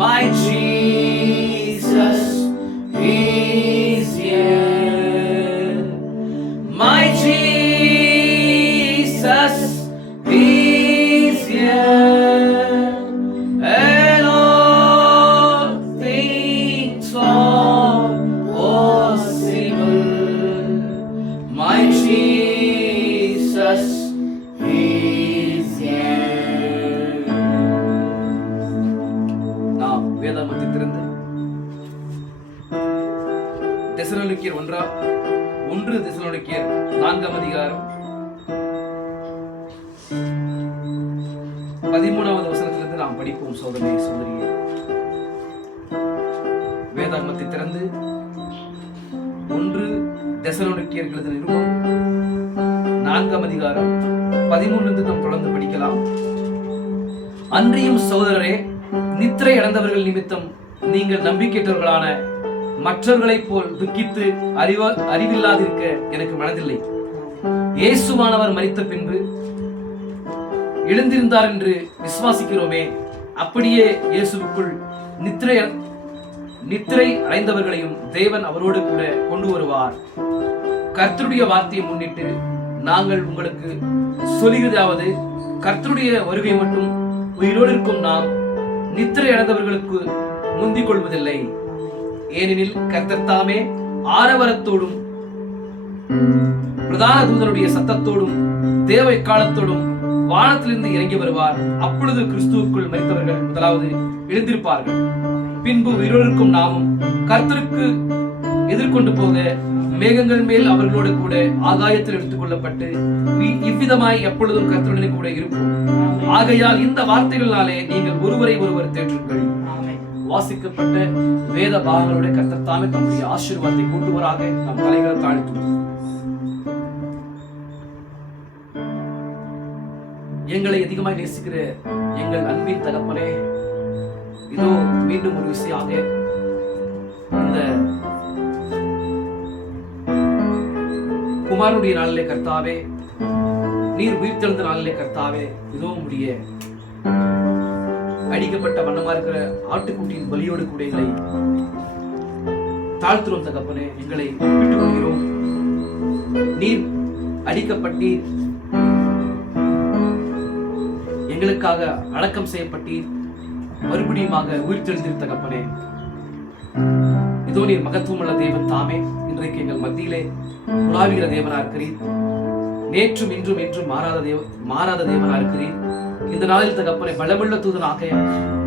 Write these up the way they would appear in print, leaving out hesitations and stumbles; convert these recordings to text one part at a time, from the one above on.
My Jesus is here. My Jesus is here. And all things are possible. My Jesus is here. நாம் வேதாகமத்தை திறந்து தெசலோனிக்கேயர் 1 தெசலோனிக்கேயர் 4 அதிகாரம் 13வது வசனத்திலிருந்து நாம் படிப்போம். சகோதரனே சகோதரியே, வேதாகமத்தை திறந்து 1 தெசலோனிக்கேயர் எழுதின நிருபம் 4 அதிகாரம் 13 நாம் தொடர்ந்து படிக்கலாம். அன்றியும் சகோதரரே, நித்திரை அடைந்தவர்கள் நிமித்தம் நீங்கள் நம்பிக்கையற்றவர்களான மற்றவர்களைப் போல் துக்கித்து அறிவில்லாதிருக்க எனக்கு மனதில்லை. இயேசுவானவர் மரித்த பின்பு எழுந்திருந்தார் என்று விசுவாசிக்கிறோமே, அப்படியே இயேசுவுக்குள் நித்திரை அடைந்தவர்களையும் தேவன் அவரோடு கூட கொண்டு வருவார். கர்த்தருடைய வார்த்தையை முன்னிட்டு நாங்கள் உங்களுக்கு சொல்லுகிறதாவது, கர்த்தருடைய வருகை மட்டும் உயிரோடு இருக்கும் நாம் நித்திரை அடைந்தவர்களுக்கு முந்திக் கொள்வதில்லை. ஏனெனில் கர்த்தர் தாமே ஆரவரத்தோடும் பிரதான தூதனுடைய சத்தத்தோடும் தேவ எக்காலத்தோடும் வானத்திலிருந்து இறங்கி வருவார். அப்பொழுது கிறிஸ்துவுக்குள் மரித்தவர்கள் முதலாவது எழுந்திருப்பார்கள். பின்பு உயிரோடு இருக்கும் நாமும் கர்த்தருக்கு எதிர்கொண்டு போக மேகங்கள் மேல் அவர்களோடு கூட ஆகாயத்தில் எடுத்துக் கொள்ளப்பட்டு இவ்விதமாய் எப்பொழுதும் கர்த்தருடனே கூட இருப்போம். ஆகையால் இந்த வார்த்தைகளினாலே நீங்கள் ஒருவரை ஒருவர் தேற்றுங்கள். வாசிக்கப்பட்ட வேத பாகங்களுடைய கர்த்தர் தாமே தம்முடைய ஆசீர்வாதத்தை கூட்டுவராக. நம் தலைகளை தாழ்த்துவோம். எங்களை அதிகமாய் நேசிக்கிற எங்கள் அன்பின் தகப்பனே, இதோ மீண்டும் ஒரு விஷயமாக இந்த குமாரனுடைய நாளிலே கர்த்தாவே, நீர் உயிர்த்தெழுந்த நாளிலே கர்த்தாவே, இதோ உம்முடைய அடிக்கப்பட்ட வண்ணமா இருக்கிற ஆட்டுக்குட்டியின் பலியோடு கூட எங்களை தாழ்த்துறோம் தகப்பனே. எங்களை விட்டுக் கொள்கிறோம். நீர் அடிக்கப்பட்டீர், எங்களுக்காக அடக்கம் செய்யப்பட்டீர், மறுபடியுமாக உயிர்த்தெழுந்தீர் தகப்பனே. இதோ நீர் மகத்துவமுள்ள தேவன் தாமே இன்றைக்கு எங்கள் மத்தியிலே உலாவுகிற தேவனா இருக்கிறீர். நேற்றும் இன்றும் என்றும் மாறாத தேவனா இருக்கிறீர். இந்த நாளில் தகப்பனை பலமுள்ள தூதனாக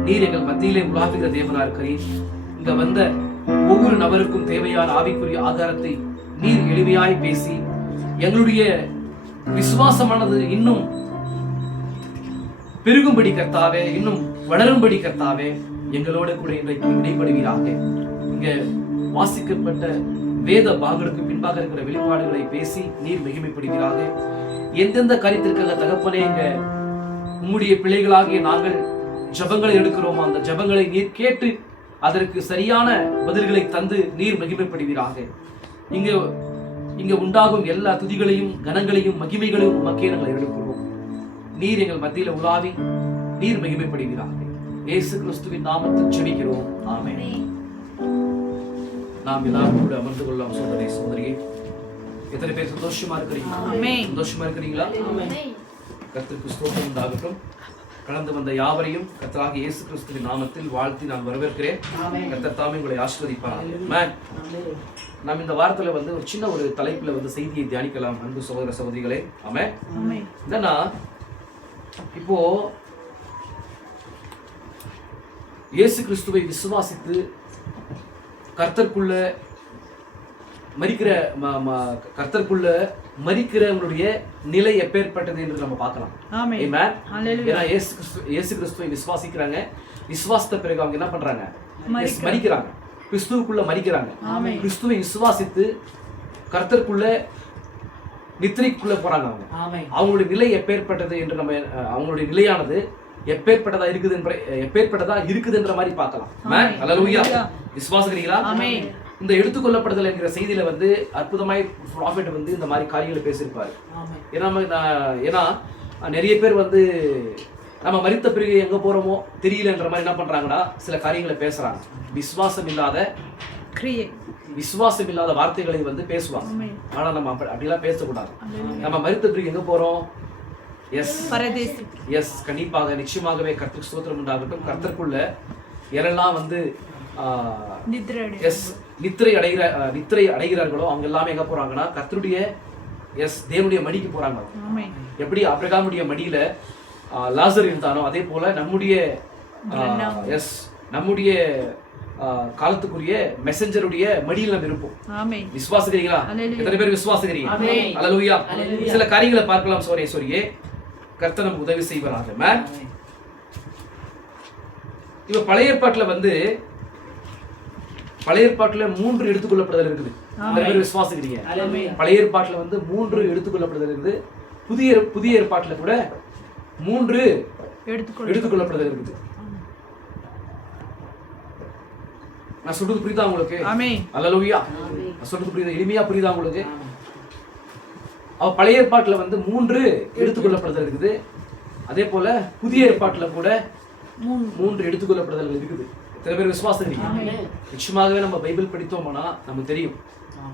நீர் எங்கள் மத்தியிலே உலாவுகிற தேவனா இருக்கிறீர். இங்க வந்த ஒவ்வொரு நபருக்கும் தேவையான ஆவிக்குரிய ஆதாரத்தை நீர் எளிமையாய் பேசி எங்களுடைய விசுவாசமானது இன்னும் பெருகும்படி கர்த்தாவே, இன்னும் வளரும்படி கர்த்தாவே, எங்களோட கூட இன்றைக்கு இடைப்படுவீராக. இங்க வாசிக்கப்பட்ட வேத பாகங்களுக்கு பின்பாக இருக்கிற வெளிப்பாடுகளை பேசி நீர் மகிமைப்படுவீராக. எந்தெந்த காரியத்திற்காக தகப்பனே இங்க உம்முடைய பிள்ளைகளாகிய நாங்கள் ஜபங்களை எடுக்கிறோமோ அந்த ஜபங்களை நீர் கேட்டு அதற்கு சரியான பதில்களை தந்து நீர் மகிமைப்படுவீராக. இங்க உண்டாகும் எல்லா துதிகளையும் கனங்களையும் மகிமைகளையும் உமக்கே நாங்கள் எடுக்கிறோம். நீர் எங்கள் மத்தியில உலாவி நீர் மகிமைப்படுவீராக. இயேசு கிறிஸ்துவின் நாமத்தில் ஜெபிக்கிறோம். ஆமென். நாம் எல்லாரும் கூட அமர்ந்து கொள்ளலாம். சகோதரி சகோதரியே, எத்தனை பேர் சந்தோஷமா இருக்கிறீங்களா? சந்தோஷமா இருக்கிறீங்களா? கர்த்தருக்கு ஸ்தோத்திரம் உண்டாகட்டும். கடந்து வந்த யாவரையும் கர்த்தராகிய இயேசு கிறிஸ்துவின் நாமத்தில் வாழ்த்தி நான் வரவேற்கிறேன். கர்த்தர் தாமே உங்களை ஆசீர்வதிப்பார். நாம் இந்த வாரத்துல ஒரு சின்ன ஒரு தலைப்புல செய்தியை தியானிக்கலாம். அன்பு சகோதர சகோதரிகளே, ஆமென். என்னன்னா, இப்போ இயேசு கிறிஸ்துவை விசுவாசித்து கர்த்தருக்குள்ள மரிக்கிறவங்களுடைய நிலை எப்பேற்பட்டது என்று நம்ம பார்க்கலாம். ஏன்னா இயேசு கிறிஸ்துவை விசுவாசிக்கிறாங்க. விசுவாசத்த பிறகு அவங்க என்ன பண்றாங்க? மரிக்கிறாங்க, கிறிஸ்துவுக்குள்ள மரிக்கிறாங்க. கிறிஸ்துவை விசுவாசித்து கர்த்தருக்குள்ள நித்திரைக்குள்ள போறாங்க. அவங்களுடைய நிலை எப்பேற்பட்டது என்று நம்ம அவங்களுடைய நிலையானது எப்பேற்பட்டதா இருக்குதுன்ற மாதிரி பார்க்கலாம். ஹல்லேலூயா. விசுவாசிக்கிறீங்களா? இந்த எடுத்துக்கொள்ளப்படுதல் என்கிற செய்தியில அற்புதமாய் ப்ராஃபெட் இந்த மாதிரி காரியங்களை பேசியிருப்பாரு. ஏன்னா நிறைய பேர் நம்ம மரித்த பிறகு எங்க போறோமோ தெரியலன்ற மாதிரி என்ன பண்றாங்கன்னா சில காரியங்களை பேசுறாங்க. விசுவாசம் இல்லாத வார்த்தைகளை வந்து பேசுவாங்க. ஆனா நம்ம அப்படிலாம் பேசக்கூடாது. நம்ம மரித்த பிறகு எங்க போறோம்? எஸ் கண்டிப்பாக நிச்சயமாகவே கர்த்தருக்கு ஸ்தோத்திரம் உண்டாகட்டும். கர்த்தருக்குள்ள யாரெல்லாம் வந்து நித்திரை அடைகிறார்களோ அவங்க எல்லாமே எங்க போறாங்கன்னா கர்த்தருடைய தேவனுடைய மடிக்கு போறாங்க. எப்படி ஆபிரகாமுடைய மடியில லாசர் இருந்தானோ அதே போல நம்முடைய காலத்துக்குரிய மெசஞ்சருடைய மடியில் நம்ம இருப்போம். விசுவாசிக்கிறீங்களா? எத்தனை பேர் விசுவாசிக்கிறீங்க? அல்லேலூயா. சில காரியங்களை பார்க்கலாம். சோரியே கர்த்தர் நமக்கு உதவி செய்வாராக. இப்ப பழைய ஏற்பாட்டுல 3 எடுத்துக்கொள்ளப்படுதல் இருக்குது. விசுவாசிக்கிறீங்க? பழைய ஏற்பாட்டுல வந்து 3 எடுத்துக்கொள்ளப்படுதல் இருக்குது. புதிய ஏற்பாட்டுல கூட 3 எடுத்துக்கொள்ளப்படுதல் இருக்குது. நான் சொல்றது புரியுதா உங்களுக்கு? அல்லேலூயா. நான் சொல்றது புரியுதா? எளிமையா புரியுதா உங்களுக்கு? பழைய ஏற்பாட்டுல வந்து 3 எடுத்துக்கொள்ளப்படுதல் இருக்குது. அதே போல புதிய ஏற்பாட்டுல கூட 3 எடுத்துக்கொள்ளப்படுதல் இருக்குது. சில பேர் விசுவாசிக்கிறீங்க? நிச்சயமாகவே நம்ம பைபிள் படித்தோம்னா நமக்கு தெரியும்.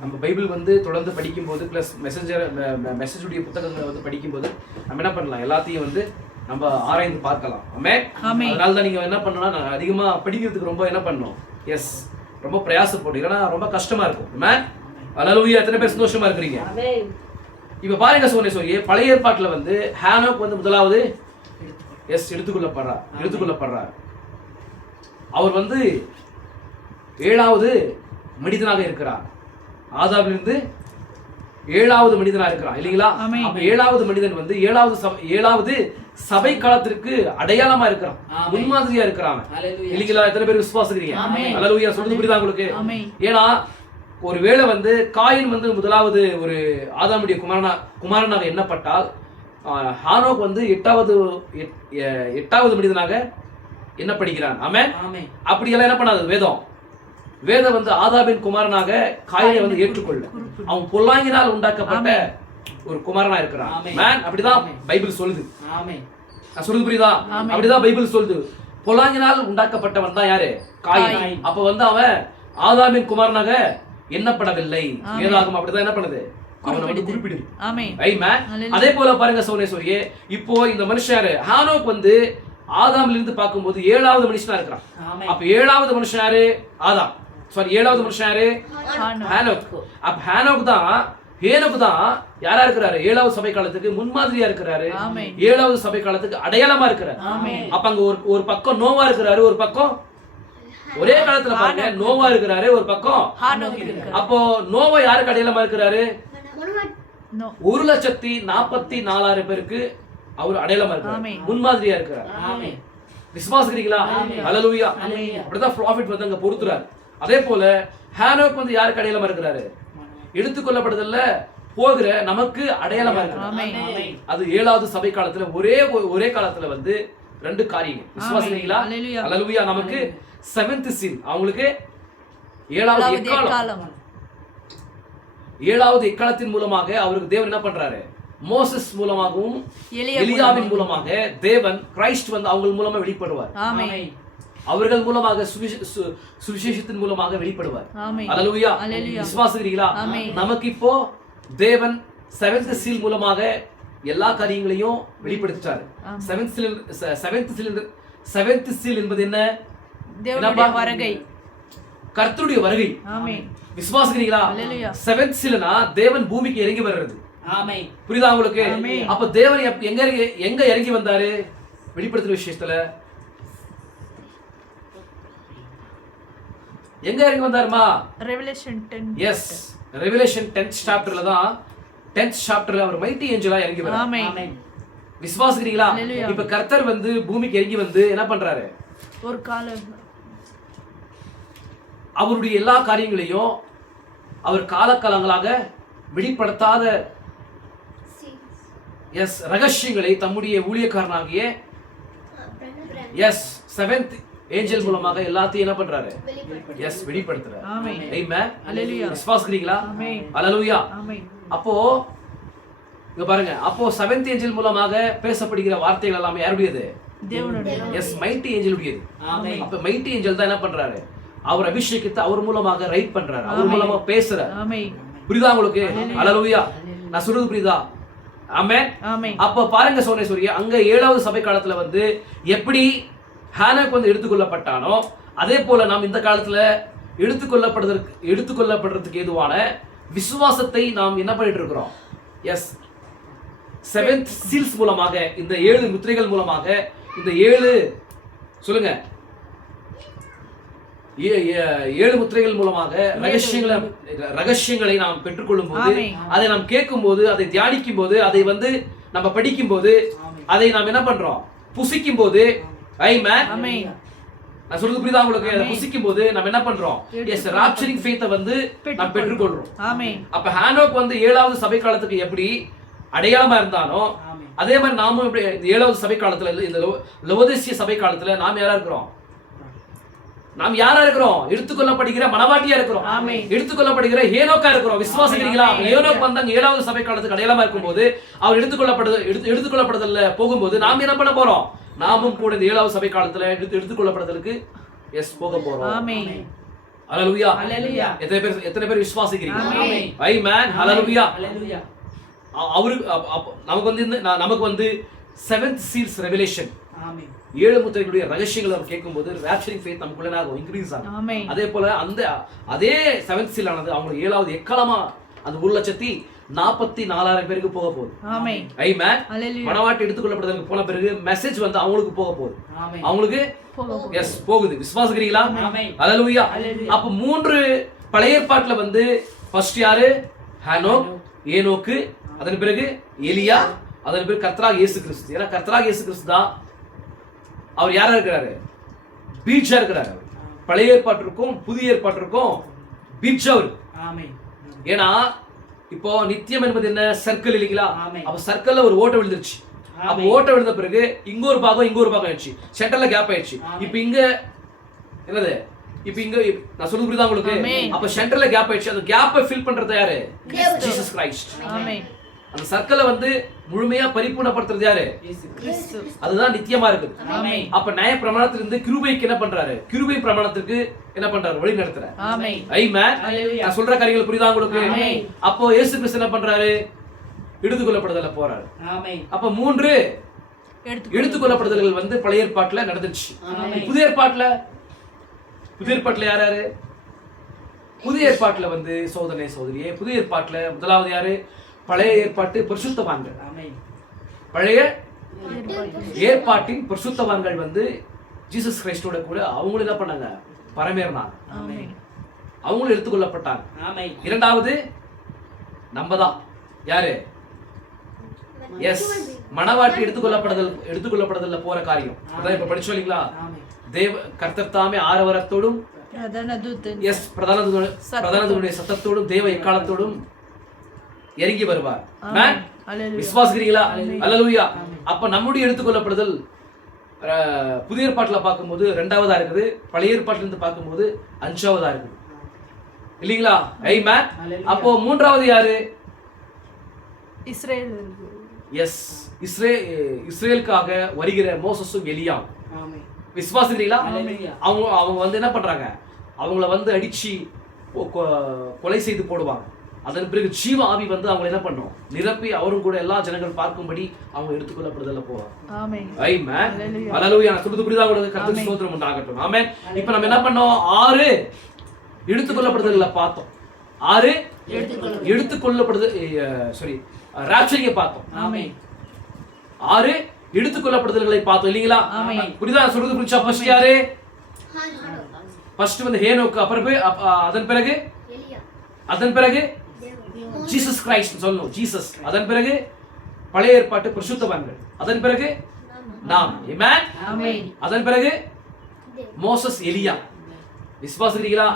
நம்ம பைபிள் வந்து தொடர்ந்து படிக்கும்போது பிளஸ் மெசேஜுடைய புத்தகங்களை வந்து படிக்கும்போது நம்ம என்ன பண்ணலாம்? எல்லாத்தையும் வந்து நம்ம ஆராய்ந்து பார்க்கலாம். அதனால தான் நீங்க என்ன பண்ணணும்னா அதிகமா படிக்கிறதுக்கு ரொம்ப என்ன பண்ணணும்? ரொம்ப பிரயாசப்படும். இல்லைன்னா ரொம்ப கஷ்டமா இருக்கும். அல்லேலூயா. எத்தனை பேர் சந்தோஷமா இருக்கிறீங்க? இப்ப பாருங்க சோனியே, பழைய ஏற்பாட்டுல வந்து ஹேனோக் வந்து முதலாவது எடுத்துக்கொள்ளப்படுறார். அவர் வந்து 7வது மனிதனாக இருக்கிறார். ஆதாமிலிருந்து 7வது மனிதனாக இருக்கிறார் இல்லைங்களா? அப்ப 7வது மனிதன் வந்து 7வது சபை காலத்திற்கு அடையாளமா இருக்கிறான், முன்மாதிரியா இருக்கிறான் இல்லைங்களா? எத்தனை பேர் விசுவாசிக்கிறீங்க? அல்லேலூயா. சொல்றது புரியுதா உங்களுக்கு? ஏன்னா ஒருவேளை வந்து காயின் வந்து முதலாவது ஒரு ஆதாமுடைய குமாரனாக எண்ணப்பட்டால் ஹானோக் வந்து 8வது மனிதனாக எண்ணப்படுகிறான். அப்படியெல்லாம் என்ன பண்ணாது வேதம் வந்து ஆதாமின் குமாரனாக காயினை வந்து ஏற்றுக்கொள்ள. அவன் பொல்லாங்கினால் உண்டாக்கப்பட்ட ஒரு குமாரனா இருக்கிறான். அப்படிதான் பைபிள் சொல்லுது. நான் சொல்றது புரியுதா? அப்படிதான் பைபிள் சொல்லுது. பொல்லாங்கினால் உண்டாக்கப்பட்டவன் தான் யாரு? காயின். அப்ப வந்து அவன் ஆதாமின் குமாரனாக எண்ணப்படவில்லை. வேதாகம் அப்படிதான் என்ன பண்ணுது? அவனை வந்து குறிப்பிடுது. அதே போல பாருங்க சோனேஸ்வரியே, இப்போ இந்த மனுஷன் ஹானோக் வந்து ஆதாமில் இருந்து பார்க்கும்போது 7வது மனுஷனா இருக்கிறான். அப்ப 7வது மனுஷன் யாரு? ஆதாம். சாரி, 7வது மனுஷன் யாரு? ஹேனோக். அப்ப ஹேனோக் தான் யாரா இருக்கிறாரு? 7வது சபை காலத்துக்கு முன்மாதிரியா இருக்கிறாரு. 7வது சபை காலத்துக்கு அடையாளமா இருக்கிறாரு. அப்ப அங்க ஒரு பக்கம் நோவா இருக்கிறாரு, ஒரு பக்கம் ஒரே காலத்துல பாருங்க நோவா இருக்கிறாரு, ஒரு பக்கம். அப்போ நோவா யாருக்கு அடையாளமா இருக்கிறாரு? 1,44,000 பேருக்கு அவர் அடையாளமா இருக்கிறார், முன்மாதிரியா இருக்கிறார். விசுவாசிக்கிறீங்களா? அல்லேலூயா. அப்படிதான் ப்ராஃபிட் வந்து அங்க பொறுத்துறாரு. அதே போல ஹேனோக் வந்து யாருக்கு அடையாளமா இருக்கிறாரு? எடுத்துக்கொள்ளப்படுதல்ல போகிற நமக்கு அடையாளமா இருக்கிறார். அது 7வது சபை காலத்துல ஒரே காலத்துல வந்து 2 காரியங்கள். விசுவாசிக்கிறீங்களா? அல்லேலூயா. நமக்கு 7th seal, அவங்களுக்கு 7வது எக்காலம். 7வது எக்காலத்தின் மூலமாக அவருக்கு தேவன் என்ன பண்றாரு? மோசஸ் மூலமாகவும் எலியாவின் மூலமாக தேவன் கிறிஸ்ட் வந்து அவங்க மூலமா வெளிப்படுவார். அவர்கள் மூலமாக சுவிசேஷத்தின் மூலமாக வெளிப்படுவார். அல்லேலூயா. விசுவாசிக்கிறீங்களா? நமக்கு இப்போ தேவன் 7th seal மூலமாக எல்லா காரியங்களையும் வெளிப்படுத்திட்டாரு. 7th seal என்பது என்ன? தேவனுடைய வருகை, கர்த்தருடைய வருகை. விசுவாசிக்கிறீங்களா? 7th sealனா தேவன் பூமிக்கு இறங்கி வர்றது. புரியுதா உங்களுக்கு? அப்ப தேவன் எங்க இறங்கி வந்தாரு? வெளிப்படுத்துற விசேஷத்துல எங்க இறங்கி வந்தாருமா? ரெவெலேஷன் 10th chapterல தான் 10th chapterல அவர் மைட்டி ஏஞ்சலா இறங்கி வராரு. விசுவாசிக்கிறீங்களா? இப்ப கர்த்தர் வந்து பூமிக்கு இறங்கி வந்து என்ன பண்றாரு? ஒரு காலம் அவருடைய எல்லா காரியங்களையும் அவர் காலகாலங்களாக வெளிப்படுத்தாத ரகசியங்களை தம்முடைய ஊழியக்காரனாகிய 7th angel மூலமாக எல்லாத்தையும் என்ன பண்றாரு? வெளிப்படுத்துறாரு. விசுவாசிக்கிறீங்களா? அல்லேலூயா. அப்போ இங்க பாருங்க, அப்போ 7th angel மூலமாக பேசப்படுகிற வார்த்தைகள் எல்லாமே யாருடையது? எஸ், மைட்டி ஏஞ்சலுடையது. அப்ப மைட்டி ஏஞ்சல் தான் என்ன பண்றாரு? அவர் அபிஷேகத்தை அவர் மூலமாக ரைட் பண்றாரு, அவர் மூலமா பேசுறாரு. புரியுதா உங்களுக்கு? அல்லேலூயா. நான் சொல்றது புரியுதா? ஆமென். அப்ப பாருங்க சோனேஸ்வரி, அங்க 7வது சபை காலத்துல வந்து எப்படி ஹானோக் வந்து எடுத்துக்கொள்ளப்பட்டானோ அதே போல நாம் இந்த காலத்துல எடுத்துக்கொள்ளப்படுறதுக்கு ஏதுவான விசுவாசத்தை நாம் என்ன பண்ணிட்டு இருக்கிறோம்? எஸ், 7th சீல்ஸ் மூலமாக, இந்த 7 முத்திரைகள் மூலமாக, இந்த 7 சொல்லுங்க 7 முத்திரைகள் மூலமாக ரகசியங்களை நாம் பெற்றுக்கொள்ளும் போது, அதை நாம் கேட்கும் போது, அதை தியானிக்கும் போது, அதை வந்து நம்ம படிக்கும் போது, அதை நாம் என்ன பண்றோம்? புசிக்கும் போது, ஆமென். நான் சொல்றது புரியுதா உங்களுக்கு? அதை புசிக்கும் போது நம்ம என்ன பண்றோம்? எஸ், ராப்சரிங் ஃபெய்த்தை வந்து நாம் பெற்றுக்கொள்றோம். அப்ப ஹானோக் வந்து 7வது சபை காலத்துக்கு எப்படி அடையாளமா இருந்தானோ அதே மாதிரி நாமும் இப்படி 7வது சபை காலத்துல, இந்த லவோதிசிய சபை காலத்துல நாம் யாரா இருக்கிறோம்? நாம் யாரா இருக்கிறோம்? எடுத்துக்கொள்ளப்படுகிற மனவாட்டியா இருக்கிறோம், எடுத்துக்கொள்ளப்படுகிற ஹேனோக்கா இருக்கிறோம். விசுவாசிக்கிறீங்களா? ஹேனோக் வந்தாங்க 7வது சபை காலத்துக்கு அடையாளமா இருக்கும்போது, அவர் எடுத்துக்கொள்ளப்படுதல்ல போகும்போது நாம் என்ன பண்ண போறோம்? நாமும் கூட இந்த 7வது சபை காலத்துல எடுத்துக்கொள்ளப்படுதலுக்கு எஸ் போக போறோம். ஹல்லேலூயா. எத்தனை பேர் விசுவாசிக்கிறீங்க? ஆமென். ஹல்லேலூயா. நமக்கு வந்து 7th seals revelation, 7 முத்திரைகளுடைய ரகசியங்களை நம்ம கேட்கும்போது ராப்சரிங் ஃபெய்த் நமக்குள்ள இன்க்ரீஸ் ஆகும். அதே போல அதே 7th seal ஆனது அவங்களுக்கு 7வது எக்காலமா அந்த 1,44,000 பேருக்கு போக போகுது. ஆமென். மனவாட்டி எடுத்துக்கொள்ளப்படுறதுக்கு போன பிறகு மெசேஜ் வந்து அவங்களுக்கு போக போகுது. அவங்களுக்கு எஸ் போகுது. விசுவாசிக்கிறீங்களா? ஹல்லேலூயா. அப்ப 3 பழைய ஏற்பாட்டுல வந்து ஃபர்ஸ்ட் யாரு? ஹானோக், ஏனோக்கு, அதன் பிறகு எலியா, அதன் பிறகு கர்த்தராகிய இயேசு கிறிஸ்து. ஏன்னா கர்த்தராகிய இயேசு கிறிஸ்து தான் அவர் யாரா இருக்கிறாரு? பீட்சா இருக்கிறாரு. பழைய ஏற்பாட்டிற்கும் புதிய ஏற்பாட்டிற்கும் பீட்சா. ஏன்னா இப்போ நித்தியம் என்பது என்ன? சர்க்கிள் இல்லைங்களா? அப்ப சர்க்கிள்ல ஒரு ஓட்டை விழுந்துருச்சு. அப்ப ஓட்டை விழுந்த பிறகு இங்க ஒரு பாகம் ஆயிடுச்சு, சென்டர்ல கேப் ஆயிடுச்சு. இப்ப இங்க என்னது? இப்ப இங்க நான் சொல்றது புரியுதா உங்களுக்கு? அப்ப சென்டர்ல கேப் ஆயிடுச்சு. அந்த கேப்பை ஃபில் பண்றது யாரு? Jesus Christ. அந்த சர்க்கிளை வந்து முழுமையா பரிபூர்ணப்படுத்துறது யாரு? அதுதான் நித்தியமா இருக்குது. அப்ப நியாய பிரமாணத்திலிருந்து கிருபைக்கு என்ன பண்றாரு? கிருபை பிரமாணத்துக்கு என்ன பண்றாரு? வழி நடத்துறாரு. ஆமென். நான் சொல்ற காரியங்கள் புரியுதா உங்களுக்கு? அப்போ இயேசு கிறிஸ்து என்ன பண்றாரு? எடுத்துக்கொள்ளப்படுதல்ல போறாரு. அப்ப 3 எடுத்துக்கொள்ளப்படுதல்கள் வந்து பழைய ஏற்பாட்டுல நடந்துச்சு. புதிய ஏற்பாட்டுல யாரு? புதிய ஏற்பாட்டுல வந்து சோதரியே, புதிய ஏற்பாட்டுல முதலாவது யாரு? பழைய ஏற்பாட்டு பரிசுத்தவான்கள். பழைய ஏற்பாட்டின் பரிசுத்தவான்கள் வந்து ஜீசஸ் கிரைஸ்டோட கூட அவங்களும் என்ன பண்ணாங்க? பரமேறினாங்க. அவங்களும் எடுத்துக்கொள்ளப்பட்டாங்க. இரண்டாவது நம்ம தான். யாரு? எஸ், மனவாட்டி எடுத்துக்கொள்ளப்படுதல்ல போற காரியம். அதான் இப்ப படிச்சோம் இல்லீங்களா? தேவ கர்த்தர் தாமே ஆரவாரத்தோடும் எஸ் பிரதானதூதனுடைய சத்தத்தோடும் தேவ எக்காலத்தோடும் இறங்கி வருவார். விசுவாசிக்கிறீங்களா? அல்லேலூயா. அப்ப நம்முடைய எடுத்துக்கொள்ளப்படுதல் புதிய ஏற்பாட்டுல பார்க்கும்போது 2வதா இருக்குது, பழைய ஏற்பாட்டுல இருந்து பார்க்கும்போது 5வதா இருக்குது இல்லீங்களா? ஆமென். அப்போ 3வது யாரு? இஸ்ரேல். எஸ், இஸ்ரேலுக்காக வருகிற மோசஸும் எலியாவும். விசுவாசிக்கிறீங்களா? அவங்க வந்து என்ன பண்றாங்க? அவங்கள வந்து அடிச்சு கொலை செய்து போடுவாங்க. அதன் பிறகு ஜீவ ஆவி வந்து அவங்க என்ன பண்ணும்? நிரப்பி அவரும் கூட எல்லா ஜனங்கள் பார்க்கும்படி அவங்க எடுத்துக்கொள்ளப்படுதல்ல போவாங்க. ஆமென். ஹல்லேலூயா. நான் சொல்றது புரியுதா உங்களுக்கு? கர்த்தருக்கு ஸ்தோத்திரம் உண்டாகட்டும். ஆமென். இப்போ நம்ம என்ன பண்ணோம்? 6 எடுத்துக்கொள்ளப்படுதல்ல பார்த்தோம். 6 எடுத்துக்கொள்ளப்படுதல் ராப்சரியை பார்த்தோம். ஆமென். 6 எடுத்துக்கொள்ளப்படுதல்களை பார்த்தோம் இல்லீங்களா? புரியுதா? நான் சொல்றது புரிஞ்சா? ஃபர்ஸ்ட் யாரு? ஃபர்ஸ்ட் வந்து ஹேனோக், அப்புறம் அதன் பிறகு ஜீசஸ் கிரைஸ்ட் சொல்லணும். ஜீசஸ். அதன் பிறகு பழைய ஏற்பாட்டு பரிசுத்தவான்கள். அதன் பிறகு நாம். ஆமென். அதன் பிறகு மோசஸ், எலியா. விசுவாசிக்கிறீங்களா?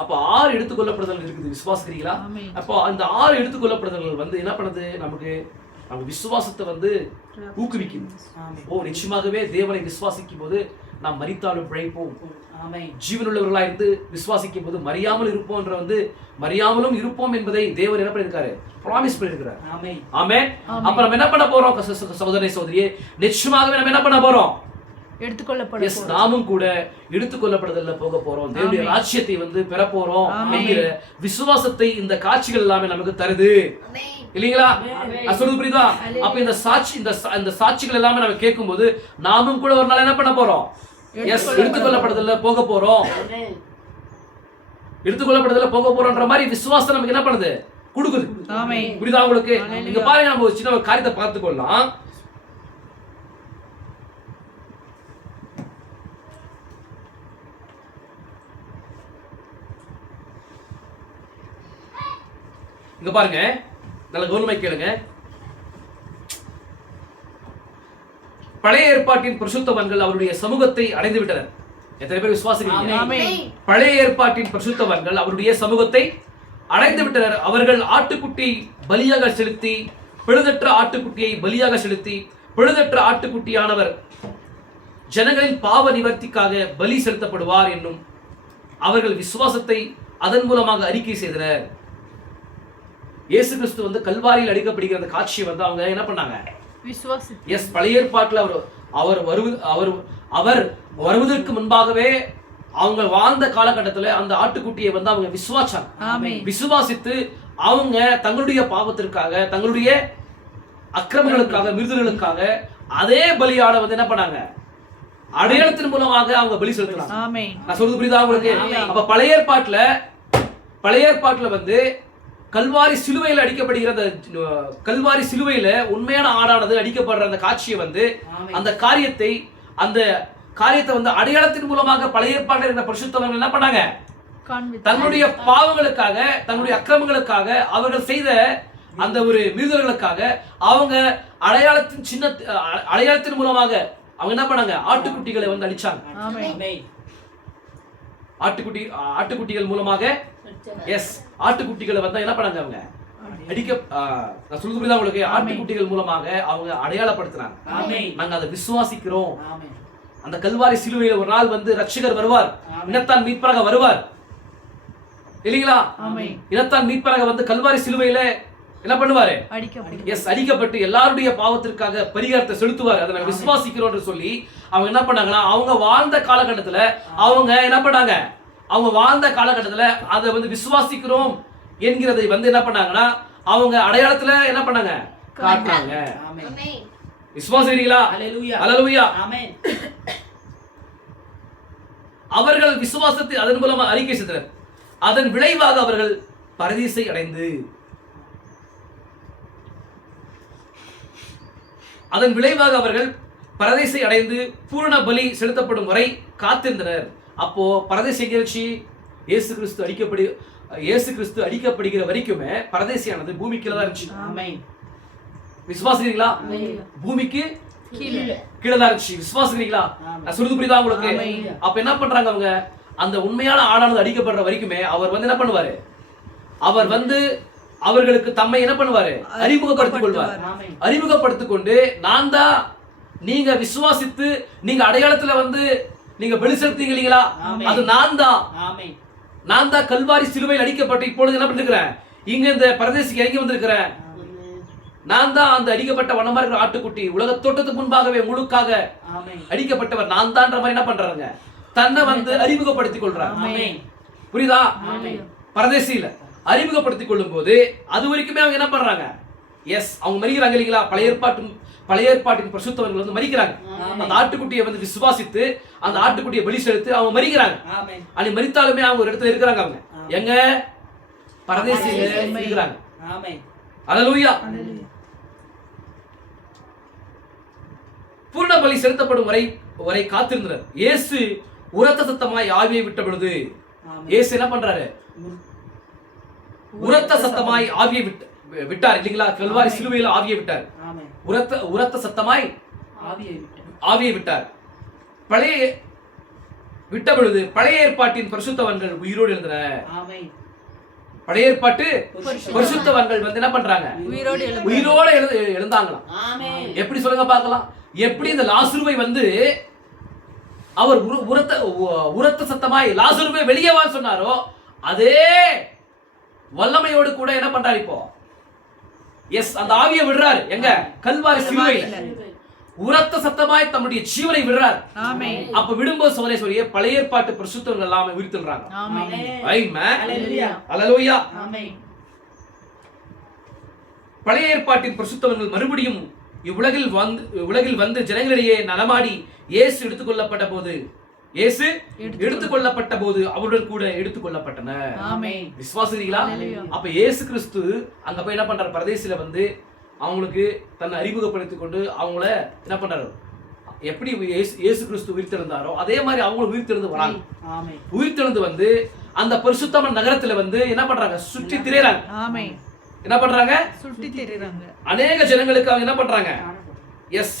அப்ப 6 எடுத்துக்கொள்ளப்படுதல் இருக்குது. விசுவாசிக்கிறீங்களா? அப்போ அந்த 6 எடுத்துக்கொள்ளப்படுதல்கள் வந்து என்ன பண்ணுது? நமக்கு நம்ம விசுவாசத்தை வந்து ஊக்குவிக்கும். நிச்சயமாகவே தேவனை விசுவாசிக்கும் போது நாம் மரித்தாலும் பிழைப்போம், ஜீவனுள்ளவர்களா இருந்து விசுவாசிக்கும் போது மறியாமல் இருப்போம் என்ற வந்து மறியாமலும் இருப்போம் என்பதை தேவன் என்ன பண்ணிருக்காரு, ப்ராமிஸ் பண்ணிருக்கிறார். ஆமென். அப்ப நம்ம என்ன பண்ண போறோம் சகோதரனே சகோதரியே, நிச்சயமாகவே நம்ம என்ன பண்ண போறோம், நாமும் கூட எடுத்துக்கொள்ளப்படுதல்ல போக போறோம், தேவனுடைய ராஜ்யத்தை வந்து பெற போறோம் என்கிற விசுவாசத்தை இந்த காட்சிகள் எல்லாமே நமக்கு தருது இல்லீங்களா? சொல்றது புரியுதா? அப்ப இந்த சாட்சி இந்த சாட்சிகள் எல்லாமே நம்ம கேட்கும் போது நாமும் கூட ஒரு நாள் என்ன பண்ண போறோம், எடுத்துக்கொள்ளப்படுதல்ல போக போறோம், எடுத்துக்கொள்ளப்படுதல்ல போக போறோம்ன்ற மாதிரி விசுவாசம் நமக்கு என்ன பண்ணுது, கொடுக்குது. புரியுதா உங்களுக்கு? இங்க பாருங்க, நம்ம ஒரு சின்ன ஒரு காரியத்தை பார்த்துக்கொள்ளலாம். இங்க பாருங்க, நல்ல கவனமா கேளுங்க. பழைய ஏற்பாட்டின் பரிசுத்தவான்கள் அவருடைய சமூகத்தை அடைந்து விட்டனர். எத்தனை பேர் விசுவாசிக்கிறீங்க? பழைய ஏற்பாட்டின் பரிசுத்தவான்கள் அவருடைய சமூகத்தை அடைந்து விட்டனர். அவர்கள் ஆட்டுக்குட்டி பலியாக செலுத்தி, பழுதற்ற ஆட்டுக்குட்டியை பலியாக செலுத்தி, பழுதற்ற ஆட்டுக்குட்டியானவர் ஜனங்களின் பாவ நிவர்த்திக்காக பலி செலுத்தப்படுவார் என்னும் அவர்கள் விசுவாசத்தை அதன் மூலமாக அறிக்கை செய்தனர். இயேசு கிறிஸ்து வந்து கல்வாரியில் அடிக்கப்படுகிற அந்த காட்சியை வந்து அவங்க என்ன பண்ணாங்க, பழைய ஏற்பாட்டில் அவர் வருவதற்கு முன்பாகவே அவங்க வாழ்ந்த காலகட்டத்தில் அந்த ஆட்டுக்குட்டியை வந்து அவங்க விசுவாசித்து அவங்க தங்களுடைய பாவத்திற்காக, தங்களுடைய அக்கிரமங்களுக்காக, மீறுதல்களுக்காக அதே பலியாட வந்து என்ன பண்ணாங்க, அடையாளத்தின் மூலமாக அவங்க பலி செலுத்தலாம். நான் சொல்றது புரியுதா உங்களுக்கு? அப்ப பழைய ஏற்பாட்டுல வந்து கல்வாரி சிலுவையில் அடிக்கப்படுகிற கல்வாரி சிலுவையில உண்மையான ஆடானது அடிக்கப்படுற அந்த காட்சியை வந்து அந்த காரியத்தை வந்து அடையாளத்தின் மூலமாக பழைய ஏற்பாட்டில் இருந்த பரிசுத்தவர்கள் என்ன பண்ணாங்க, தங்களுடைய பாவங்களுக்காக, தங்களுடைய அக்கிரமங்களுக்காக, அவர்கள் செய்த அந்த ஒரு மீறுதல்களுக்காக அவங்க அடையாளத்தின் மூலமாக அவங்க என்ன பண்ணாங்க, ஆட்டுக்குட்டிகளை வந்து அடிச்சாங்க. ஆட்டுக்குட்டிகள் மூலமாக ஆட்டுக்குட்டிகளை வந்து என்ன பண்ணாங்க, அவங்க அடிக்க, நான் சொல்றது புரியுதா உங்களுக்கு? ஆட்டுக்குட்டிகள் மூலமாக அவங்க அடையாளப்படுத்தினாங்க. நாங்க அதை விசுவாசிக்கிறோம். அந்த கல்வாரி சிலுவையில் ஒரு நாள் வந்து ரட்சகர் வருவார், இனத்தான் மீட்பராக வருவார் இல்லீங்களா? இனத்தான் மீட்பராக வந்து கல்வாரி சிலுவையில என்ன பண்ணுவாரு, அடிக்கப்பட்டு எல்லாருடைய பாவத்திற்காக பரிகாரத்தை செலுத்துவார். அதை நாங்க விசுவாசிக்கிறோம் என்று சொல்லி அவங்க என்ன பண்ணாங்கன்னா, அவங்க வாழ்ந்த காலகட்டத்துல அவங்க என்ன பண்ணாங்க, அவங்க வாழ்ந்த காலகட்டத்துல அதை வந்து விசுவாசிக்கிறோம் என்கிறதை வந்து என்ன பண்ணாங்கன்னா அவங்க அடையாளத்துல என்ன பண்ணாங்க, காட்டினாங்க. விசுவாசிக்கிறீங்களா? அல்லேலூயா. அவர்கள் விசுவாசத்தை அதன் மூலமா அறிக்கை செய்தனர். அதன் விளைவாக அவர்கள் பரதீசை அடைந்து, பூரண பலி செலுத்தப்படும் வரை காத்திருந்தனர். அப்போ பரதேசி நிகழ்ச்சி இயேசு கிறிஸ்து அடிக்கப்படுகிற வரைக்குமே பரதேசியானது பூமிக்கு தான் இருந்துச்சு. விசுவாசிக்கிறீங்களா? பூமிக்கு கீழே தான் இருந்துச்சு. விசுவாசிக்கிறீங்களா? நான் சொல்றது புரியுதா உங்களுக்கு? அப்ப என்ன பண்றாங்க அவங்க, அந்த உண்மையான ஆடானது அடிக்கப்படுற வரைக்குமே அவர் வந்து என்ன பண்ணுவாரு, அவர் வந்து அவர்களுக்கு தம்மை என்ன பண்ணுவாரு, அறிமுகப்படுத்திக் கொண்டு நான் தான், நீங்க விசுவாசித்து நீங்க அடையாளத்துல வந்து நீங்க பலி செலுத்தீங்க இல்லீங்களா, அது நான் தான் கல்வாரி சிலுவையில் அடிக்கப்பட்டு இப்பொழுது என்ன பண்ணிருக்கிறேன், இங்க இந்த பரதேசிக்கு இறங்கி வந்திருக்கிறேன். நான் தான் அந்த அடிக்கப்பட்ட வண்ணமா இருக்கிற ஆட்டுக்குட்டி, உலக தோட்டத்துக்கு முன்பாகவே முழுக்காக அடிக்கப்பட்டவர் நான் தான் மாதிரி என்ன பண்றாங்க, தன்னை வந்து அறிமுகப்படுத்திக் கொள்றாங்க. புரியுதா? பரதேசியில அறிமுகப்படுத்திக் கொள்ளும் போது அது வரைக்குமே அவங்க என்ன பண்றாங்க, அவங்க மரிக்கிறாங்க இல்லீங்களா? பழைய ஏற்பாட்டின் பரிசுத்தவர்கள் வந்து மரிக்கிறாங்க. அந்த ஆட்டுக்குட்டியை வந்து விசுவாசித்து அந்த ஆட்டுக்குட்டியை பலி செலுத்தி அவங்க மரிக்கிறாங்க. அப்படி மரித்தாலுமே அவங்க ஒரு இடத்துல இருக்கிறாங்க. அவங்க எங்க, பரதேசியில இருக்கிறாங்க. அல்லேலூயா. பூரண பலி செலுத்தப்படும் வரை காத்திருந்தனர். இயேசு உரத்த சத்தமாய் ஆவியை விட்ட பொழுது, இயேசு என்ன பண்றாரு, உரத்த சத்தமாய் ஆவியை விட்டார் இல்லீங்களா? கல்வாரி சிலுவையில் ஆவியை விட்டார். உரத்த சத்தமாய் ஆவியை விட்டார். விட்ட பொழுது பழைய ஏற்பாட்டின் பரிசுத்தவான்கள் உயிரோடு எழுந்தனர். பழைய ஏற்பாட்டு பரிசுத்தவான்கள் வந்து என்ன பண்றாங்க, உயிரோடு எழுந்தாங்களாம். எப்படி சொல்லுங்க பார்க்கலாம்? எப்படி இந்த லாசருவை வந்து அவர் உரத்த சத்தமாய் லாசருவே வெளியே வா சொன்னாரோ அதே வல்லமையோடு கூட என்ன பண்றாரு இப்போ? எஸ், அந்த ஆவியை விடுறாரு. எங்க? கல்வாரி சிலுவையில உரத்த சத்தமாய் தம்முடைய ஜீவனை விடுறார். அப்ப விடும்போது சோதனை பழைய ஏற்பாட்டு பரிசுத்தவர்கள் எல்லாமே உயிர்த்தெழுறாங்க. பழைய ஏற்பாட்டின் பரிசுத்தவர்கள் மறுபடியும் இவ்வுலகில் வந்து ஜனங்களிடையே நலமாடி இயேசு எடுத்துக்கொள்ளப்பட்ட போது அவருடன் கூட எடுத்துக்கொள்ளப்பட்டனர். விசுவாசிகளா? அப்ப இயேசு கிறிஸ்து அங்க போய் என்ன பண்றாரு? பரதேசில வந்து அவங்களுக்கு தன்னை அறிமுகப்படுத்திக் கொண்டு அவங்கள என்ன பண்றாரு? எப்படி இயேசு கிறிஸ்து உயிர்த்தெழுந்தாரோ அதே மாதிரி அவங்களும் உயிர்த்தெழுந்து வராங்க. உயிர்த்தெழுந்து வந்து அந்த பரிசுத்தமான நகரத்துல வந்து என்ன பண்றாங்க? சுற்றி திரையறாங்க. என்ன பண்றாங்க? சுற்றி திரையறாங்க. அநேக ஜனங்களுக்கு அவங்க என்ன பண்றாங்க? எஸ்,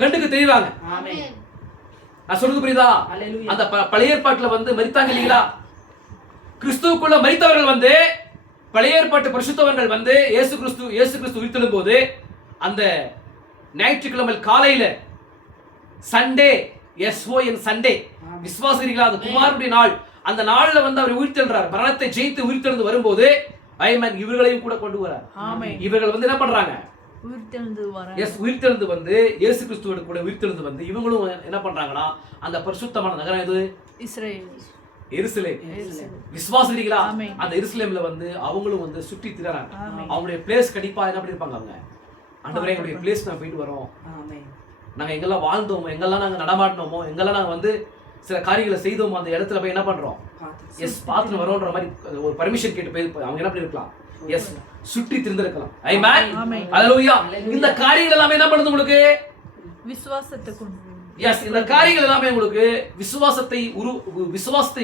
கண்டுக்கு தெரிவாங்க. நான் சொல்றது புரியுதா? அந்த பழைய ஏற்பாட்டுல வந்து மரித்தாங்க இல்லீங்களா? கிறிஸ்துவுக்குள்ள மரித்தவர்கள் வந்து பழைய ஏற்பாட்டு பரிசுத்தவர்கள் வந்து இயேசு கிறிஸ்து உயிர்த்தெழும் போது அந்த ஞாயிற்றுக்கிழமை காலையில சண்டே, SON சண்டே, விசுவாசிகளா? அது குமாரனுடைய நாள். அந்த நாள்ல வந்து அவர் உயிர்த்தெழுறார். மரணத்தை ஜெயித்து உயிர்த்தெழுந்து வரும்போது இவர்களையும் கூட கொண்டு வரார். இவர்கள் வந்து என்ன பண்றாங்க? உயிர்த்தெழுந்து வந்து இயேசு கிறிஸ்துவோட கூட உயிர்த்தெழுந்து வந்து இவங்களும் என்ன பண்றாங்கன்னா அந்த பரிசுத்தமான நகரம் எது? எருசலேம். விசுவாசிகளா? அந்த எருசலேம்ல வந்து அவங்களும் வந்து சுற்றி திரிறாங்க. அவங்களுடைய பிளேஸ் கண்டிப்பா என்ன பண்ணிருப்பாங்க? அவங்க ஆண்டவரே எங்களுடைய பிளேஸ் நான் போயிட்டு வரோம், நாங்க எங்கெல்லாம் வாழ்ந்தோமோ, எங்கெல்லாம் நாங்க நடமாட்டினோமோ, எங்கெல்லாம் நாங்க வந்து சில காரியங்களை செய்தோமோ அந்த இடத்துல போய் என்ன பண்றோம்? எஸ், பார்த்துட்டு வரோன்ற மாதிரி ஒரு பர்மிஷன் கேட்டு போய் அவங்க என்ன பண்ணிருக்கலாம்? எஸ், சுற்றி திரிந்திருக்கலாம். ஆமென், ஹalleluya. இந்த காரியங்கள் எல்லாமே என்ன பண்ணுது உங்களுக்கு? விசுவாசத்தை கொண்டு. எஸ், இந்த காரியங்கள் எல்லாமே உங்களுக்கு விசுவாசத்தை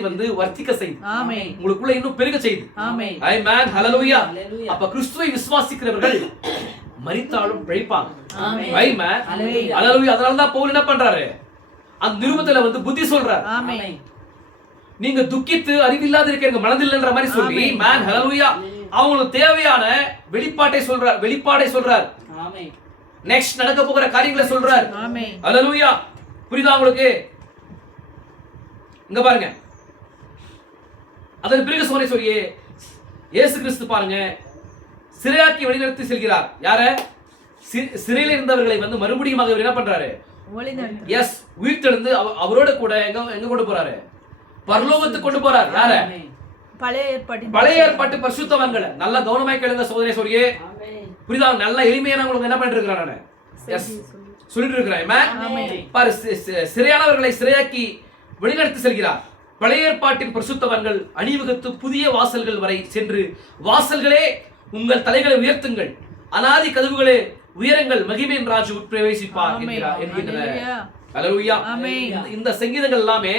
வந்து வர்த்திக்க செய்யுது. ஆமென். உங்களுக்குள்ள இன்னும் பெருக செய்யுது. ஆமென், ஹalleluya. அப்ப கிறிஸ்துவை விசுவாசிக்கிறவர்கள் மரித்தாலும் பிழைப்பாங்க. ஆமென், ஹalleluya. அதனால தான் பவுல் என்ன பண்றாரு? அந்த நிருபத்துல வந்து புத்தி சொல்றாரு. ஆமென். நீங்க துக்கித்து அறிவில்லாத இருக்கீங்க, மனதில்லைன்ற மாதிரி சொல்லி மேன் ஹalleluya அவங்களுக்கு தேவையான வெளிப்பாடை சொல்றார். ஆமென். நெக்ஸ்ட் நடக்க போகிற காரியங்களை சொல்றார். ஆமென், ஹalleluya. புரியுதா உங்களுக்கு? இங்க பாருங்க. அதன் பிறகு சொல்லியே இயேசு கிறிஸ்து பாருங்க சிறையாக்கி வழிநடத்தி செல்கிறார். யார? சிறையில் இருந்தவர்களை வந்து மறுபடியும் அவர் என்ன பண்றாரு? எஸ், உயிர்த்தெழுந்து அவரோட கூட எங்க கொண்டு போறாரு? பரலோகத்துக்கு கொண்டு போறார். யார? பழைய ஏற்பாட்டு பரிசுத்தவான்களை. நல்ல கவனமாய் கேளுங்க சகோதரே. சொல்லியே புரியுதா? நல்ல எளிமையான உங்களுக்கு என்ன பண்ணிட்டு இருக்கிறான்? நான் எஸ் சொல்லிட்டு இருக்கிறேன். பாரு, சிறையானவர்களை சிறையாக்கி வழிநடத்தி செல்கிறார். பழைய ஏற்பாட்டின் பரிசுத்தவான்கள் அணிவகுத்து புதிய வாசல்கள் வரை சென்று, வாசல்களே உங்கள் தலைகளை உயர்த்துங்கள், அநாதி கதவுகளே உயரங்கள், மகிமையின் ராஜு உட்பிரவேசிப்பார் என்கின்றனர். ஹalleluya. இந்த சங்கீதங்கள் எல்லாமே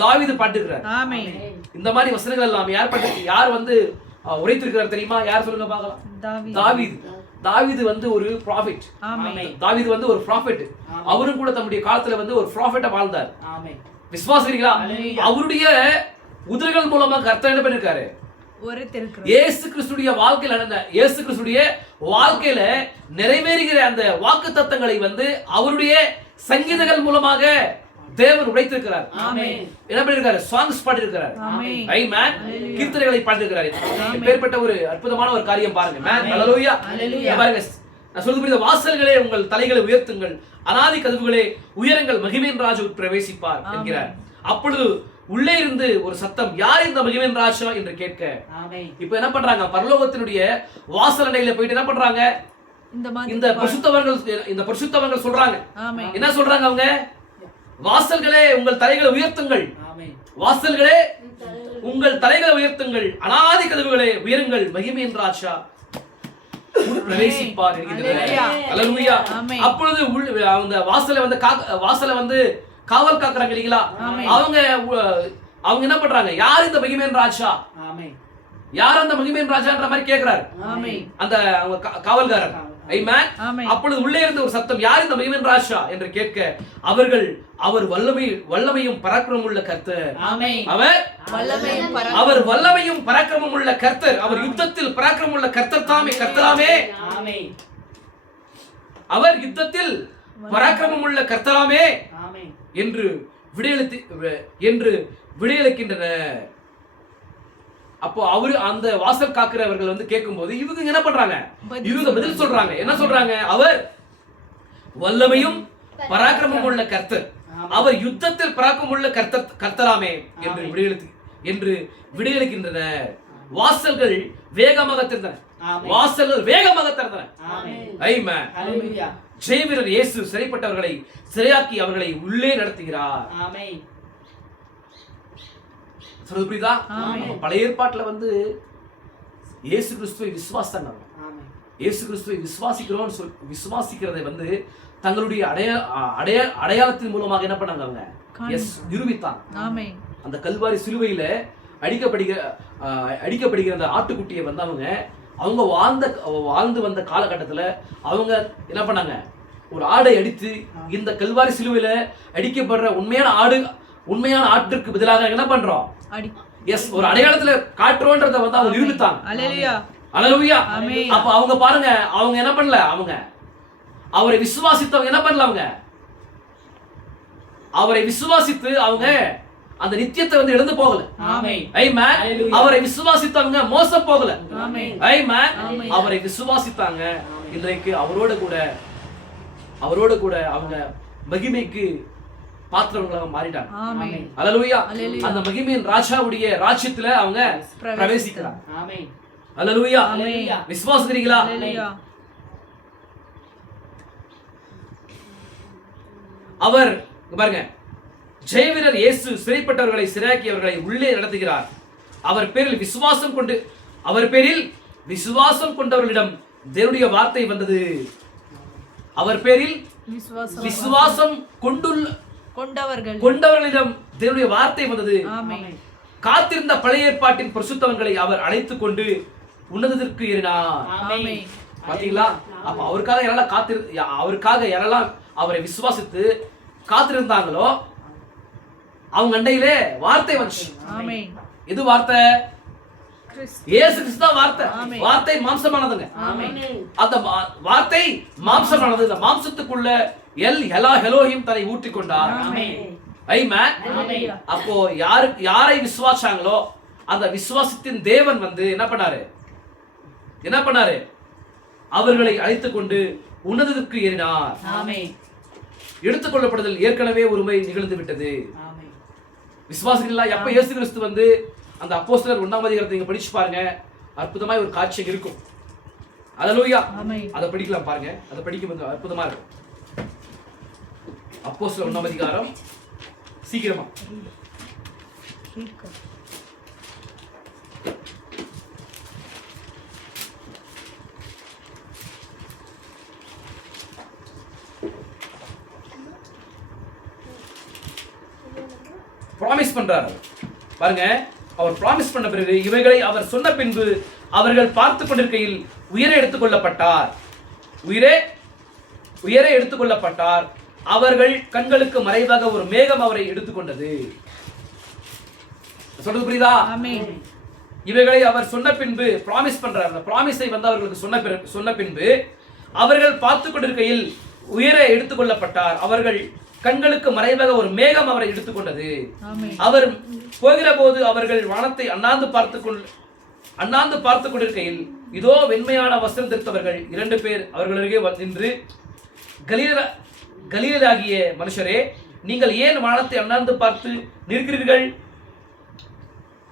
தாவீது பாட்டுகிறார். இந்த மாதிரி வசனங்கள் எல்லாம் யார் வந்து உரைத்திருக்கிறார் தெரியுமா? யார் சொல்லுங்க பார்க்கலாம்? தாவீது வந்து ஒரு ப்ராஃபெட். தாவீது வந்து ஒரு ப்ராஃபெட். அவரும் கூட தம்முடைய காலத்துல வந்து ஒரு ப்ராஃபெட்டா வாழ்ந்தார். விசுவாசிக்கிறீங்களா? அவருடைய உதவிகள் மூலமா கர்த்தர் என்ன பண்ணிருக்காரு? இயேசு கிறிஸ்துடைய வாழ்க்கையில நிறைவேறுகிற அந்த வாக்குத்தத்தங்களை வந்து அவருடைய சங்கீதங்கள் மூலமாக தேவன் உடைத்திருக்கிறார். என்ன பண்ணிருக்காரு? சாங்ஸ் பாடியிருக்கிறார். ஆமென், கீர்த்தனைகளை பாடியிருக்கிறார். இப்பேற்பட்ட ஒரு அற்புதமான ஒரு காரியம் பாருங்க. ஆமென், ஹalleluya. பாருங்க, நான் சொல்றது புரியுதா? வாசல்களே உங்கள் தலைகளை உயர்த்துங்கள், அநாதி கதவுகளே உயரங்கள், மகிமையின் ராஜா பிரவேசிப்பார் என்கிறார். அப்பொழுது உள்ளே இருந்து ஒரு சத்தம், யார் இந்த மகிமையின் ராஜா என்று கேட்க, இப்ப என்ன பண்றாங்க? பரலோகத்தினுடைய வாசல் அறையில போயிட்டு என்ன பண்றாங்க? இந்த பரிசுத்தவர்கள் சொல்றாங்க. என்ன சொல்றாங்க அவங்க? வாசல்களே உங்கள் தலைகளை உயர்த்துங்கள், வாசல்களே உங்கள் தலைகளை உயர்த்துங்கள், அநாதி கதவுகளே உயருங்கள், மகிமையின் ராஜா பிரவேசிப்பார் என்கிறார். ஹalleluya. அப்பொழுது அந்த வாசலை வந்து காவல் காக்குறாங்க இல்லீங்களா? அவங்க என்ன பண்றாங்க? யார் இந்த மகிமையின் ராஜா? யார் அந்த மகிமையின் ராஜான்ற மாதிரி கேக்குறாரு அந்த காவல்காரர். அப்பொழுது உள்ளே இருந்த ஒரு சத்தம், யார் இந்த மகிமையின் ராஜா என்று கேட்க, அவர் வல்லமையும் பராக்கிரமும் உள்ள கர்த்தர். அவர் வல்லமையும் பராக்கிரமும் உள்ள கர்த்தர். அவர் யுத்தத்தில் பராக்கிரமும் உள்ள கர்த்தர் தாமே. அவர் யுத்தத்தில் பராக்கிரமும் உள்ள கர்த்தராமே என்று விடையளிக்கின்றன. அப்போ அவரு அந்த வாசல் காக்கிறவர்கள் வந்து கேட்கும்போது இவங்க என்ன பண்றாங்க? இவங்க பதில் சொல்றாங்க. என்ன சொல்றாங்க? அவர் வல்லமையும் பராக்கிரமும் உள்ள கர்த்தர், அவர் யுத்தத்தில் பராக்கிரமும் உள்ள கர்த்தராமே என்று விடையளிக்கின்றன. வாசல்கள் வேகமாக திறந்தன. வாசல்கள் வேகமாக திறந்தன. ஆமென். ஹalleluya. ஜெயவீரர் இயேசு சிறைப்பட்டவர்களை சிறையாக்கி அவர்களை உள்ளே நடத்துகிறார். ஆமென். சொல்றது புரியுதா? பழைய ஏற்பாட்டுல வந்து இயேசு கிறிஸ்துவை விசுவாசித்தாங்க. இயேசு கிறிஸ்துவை விசுவாசிக்கிறதை வந்து தங்களுடைய அடையாளத்தின் மூலமாக என்ன பண்ணாங்க? அவங்க நிரூபித்தாங்க. அந்த கல்வாரி சிலுவையில அடிக்கப்படுகிற அந்த ஆட்டுக்குட்டியை வந்து அவங்க வாழ்ந்து வந்த காலகட்டத்துல அவங்க என்ன பண்ணாங்க? ஒரு ஆடை அடித்து இந்த கல்வாரி சிலுவையில அடிக்கப்படுற உண்மையான ஆட்டிற்கு பதிலாக என்ன பண்றோம்? ஒரு அடையாளத்துல காட்டுறோன்றத வந்து அவங்க நிரூபித்தாங்க. அல்லேலூயா. அப்ப அவங்க பாருங்க, அவங்க என்ன பண்ணல? அவங்க அவரை விசுவாசித்தவங்க என்ன பண்ணல? அவங்க அவரை விசுவாசித்து அவங்க அந்த நித்தியத்தை வந்து இழந்து போகல. ஆமென். அவரை விசுவாசித்தவங்க மோசம் போகல. ஆமென். அவரை விசுவாசித்தாங்க. இன்றைக்கு அவரோடு கூட அவங்க மகிமைக்கு பாத்திரங்களாக மாறிட்டாங்க. அல்லேலூயா. அந்த மகிமையின் ராஜாவுடைய ராஜ்யத்துல அவங்க பிரவேசிக்கிறாங்க. ஆமென். அல்லேலூயா. விசுவாசிக்கிறீங்களா? அவர் பாருங்க, ஜெயவீரர் இயேசு சிறைப்பட்டவர்களை சிறையாக்கி அவர்களை உள்ளே நடத்துகிறார். அவர் பேரில் விசுவாசம் கொண்டவர்களிடம் தேவனுடைய வார்த்தை வந்தது. அவர் பேரில் விசுவாசம் கொண்டவர்களிடம் தேவனுடைய வார்த்தை வந்தது. காத்திருந்த பழைய ஏற்பாட்டின் பரிசுத்தவன்களை அவர் அழைத்துக் கொண்டு உன்னதத்திற்கு ஏறினார். பாத்தீங்களா? அப்ப அவருக்காக யாரெல்லாம் அவரை விசுவாசித்து காத்திருந்தாங்களோ அவங்க அண்டையிலே வார்த்தை வந்துச்சு. எது வார்த்தை? இயேசு கிறிஸ்து தான் வார்த்தை. வார்த்தை மாம்சமானதுங்க. அந்த வார்த்தை மாம்சமானது. இந்த மாம்சத்துக்குள்ள எலோஹிம் தன்னை ஊற்றிக் கொண்டார். ஆமென். அப்போ யாரை விசுவாசாங்களோ அந்த விசுவாசத்தின் தேவன் வந்து என்ன பண்ணாரு? அவர்களை அழைத்துக் கொண்டு உன்னதத்திற்கு ஏறினார். எடுத்துக்கொள்ளப்படுதல் ஏற்கனவே ஒரு முறை நிகழ்ந்து விட்டது. விசுவாசிகளா? எப்ப இயேசு கிறிஸ்து வந்து அந்த அப்போஸ்தலர் 1ஆம் அதிகாரத்தை நீங்க படிச்சு பாருங்க, அற்புதமா ஒரு காட்சி இருக்கும். அல்லேலூயா. அதை படிக்கலாம் பாருங்க. அதை படிக்கும்போது அற்புதமா இருக்கும். அப்போஸ்தலர் 1ஆம் அதிகாரம் சீக்கிரமா ப்ராமிஸ் பண்றாரு பாருங்க. அவர் ப்ராமிஸ் பண்ண பிறகு இவைகளை அவர் சொன்ன பின்பு அவர்கள் பார்த்து கொண்டிருக்கையில் உயரே எடுத்துக்கொள்ளப்பட்டார். அவர்கள் கண்களுக்கு மறைவாக ஒரு மேகம் அவரை எடுத்துக்கொண்டது. சொல்றது புரியுதா? இவைகளை அவர் சொன்ன பின்பு ப்ராமிஸ் பண்றார். அந்த ப்ராமிஸை வந்து அவர்களுக்கு சொன்ன பின்பு அவர்கள் பார்த்து கொண்டிருக்கையில் உயரே எடுத்துக்கொள்ளப்பட்டார். அவர்கள் கண்களுக்கு மறைவாக ஒரு மேகம் அவரை எடுத்துக்கொண்டது. அவர் போகிற போது அவர்கள் வானத்தை அண்ணாந்து பார்த்து கொண்டிருக்கையில் இதோ வெண்மையான வஸ்திரம் தரித்தவர்கள் 2 பேர் அவர்களுக்கு நின்று, கலீலராகிய மனுஷரே, நீங்கள் ஏன் வானத்தை அண்ணாந்து பார்த்து நிற்கிறீர்கள்?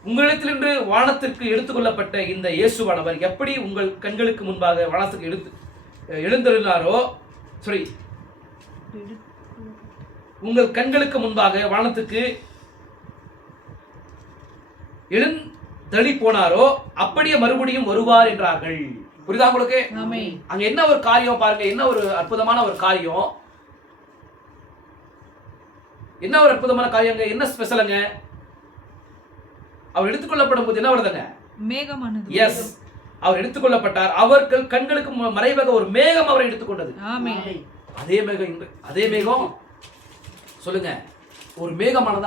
உங்களிடத்திலிருந்து வானத்திற்கு எடுத்துக்கொள்ளப்பட்ட இந்த இயேசுவானவர் எப்படி உங்கள் கண்களுக்கு முன்பாக வானத்துக்கு எழுந்தருளினாரோ, உங்கள் கண்களுக்கு முன்பாக வானத்துக்கு எழுந்தருளி போனாரோ அப்படியே மறுபடியும் வருவார் என்றார்கள். புரியுதா உங்களுக்கு? அங்க என்ன ஒரு காரியம் பாருங்க. என்ன ஒரு அற்புதமான ஒரு காரியம். என்ன ஸ்பெஷலுங்க? அவர் எடுத்துக்கொள்ளப்படும் போது என்ன வருதுங்க? மேகமானது. எஸ், அவர் எடுத்துக்கொள்ளப்பட்டார். அவர்கள் கண்களுக்கு மறைவாக ஒரு மேகம் அவரை எடுத்துக்கொண்டது. அதே மேகம் சொல்லுங்க. ஒரு மேகமானது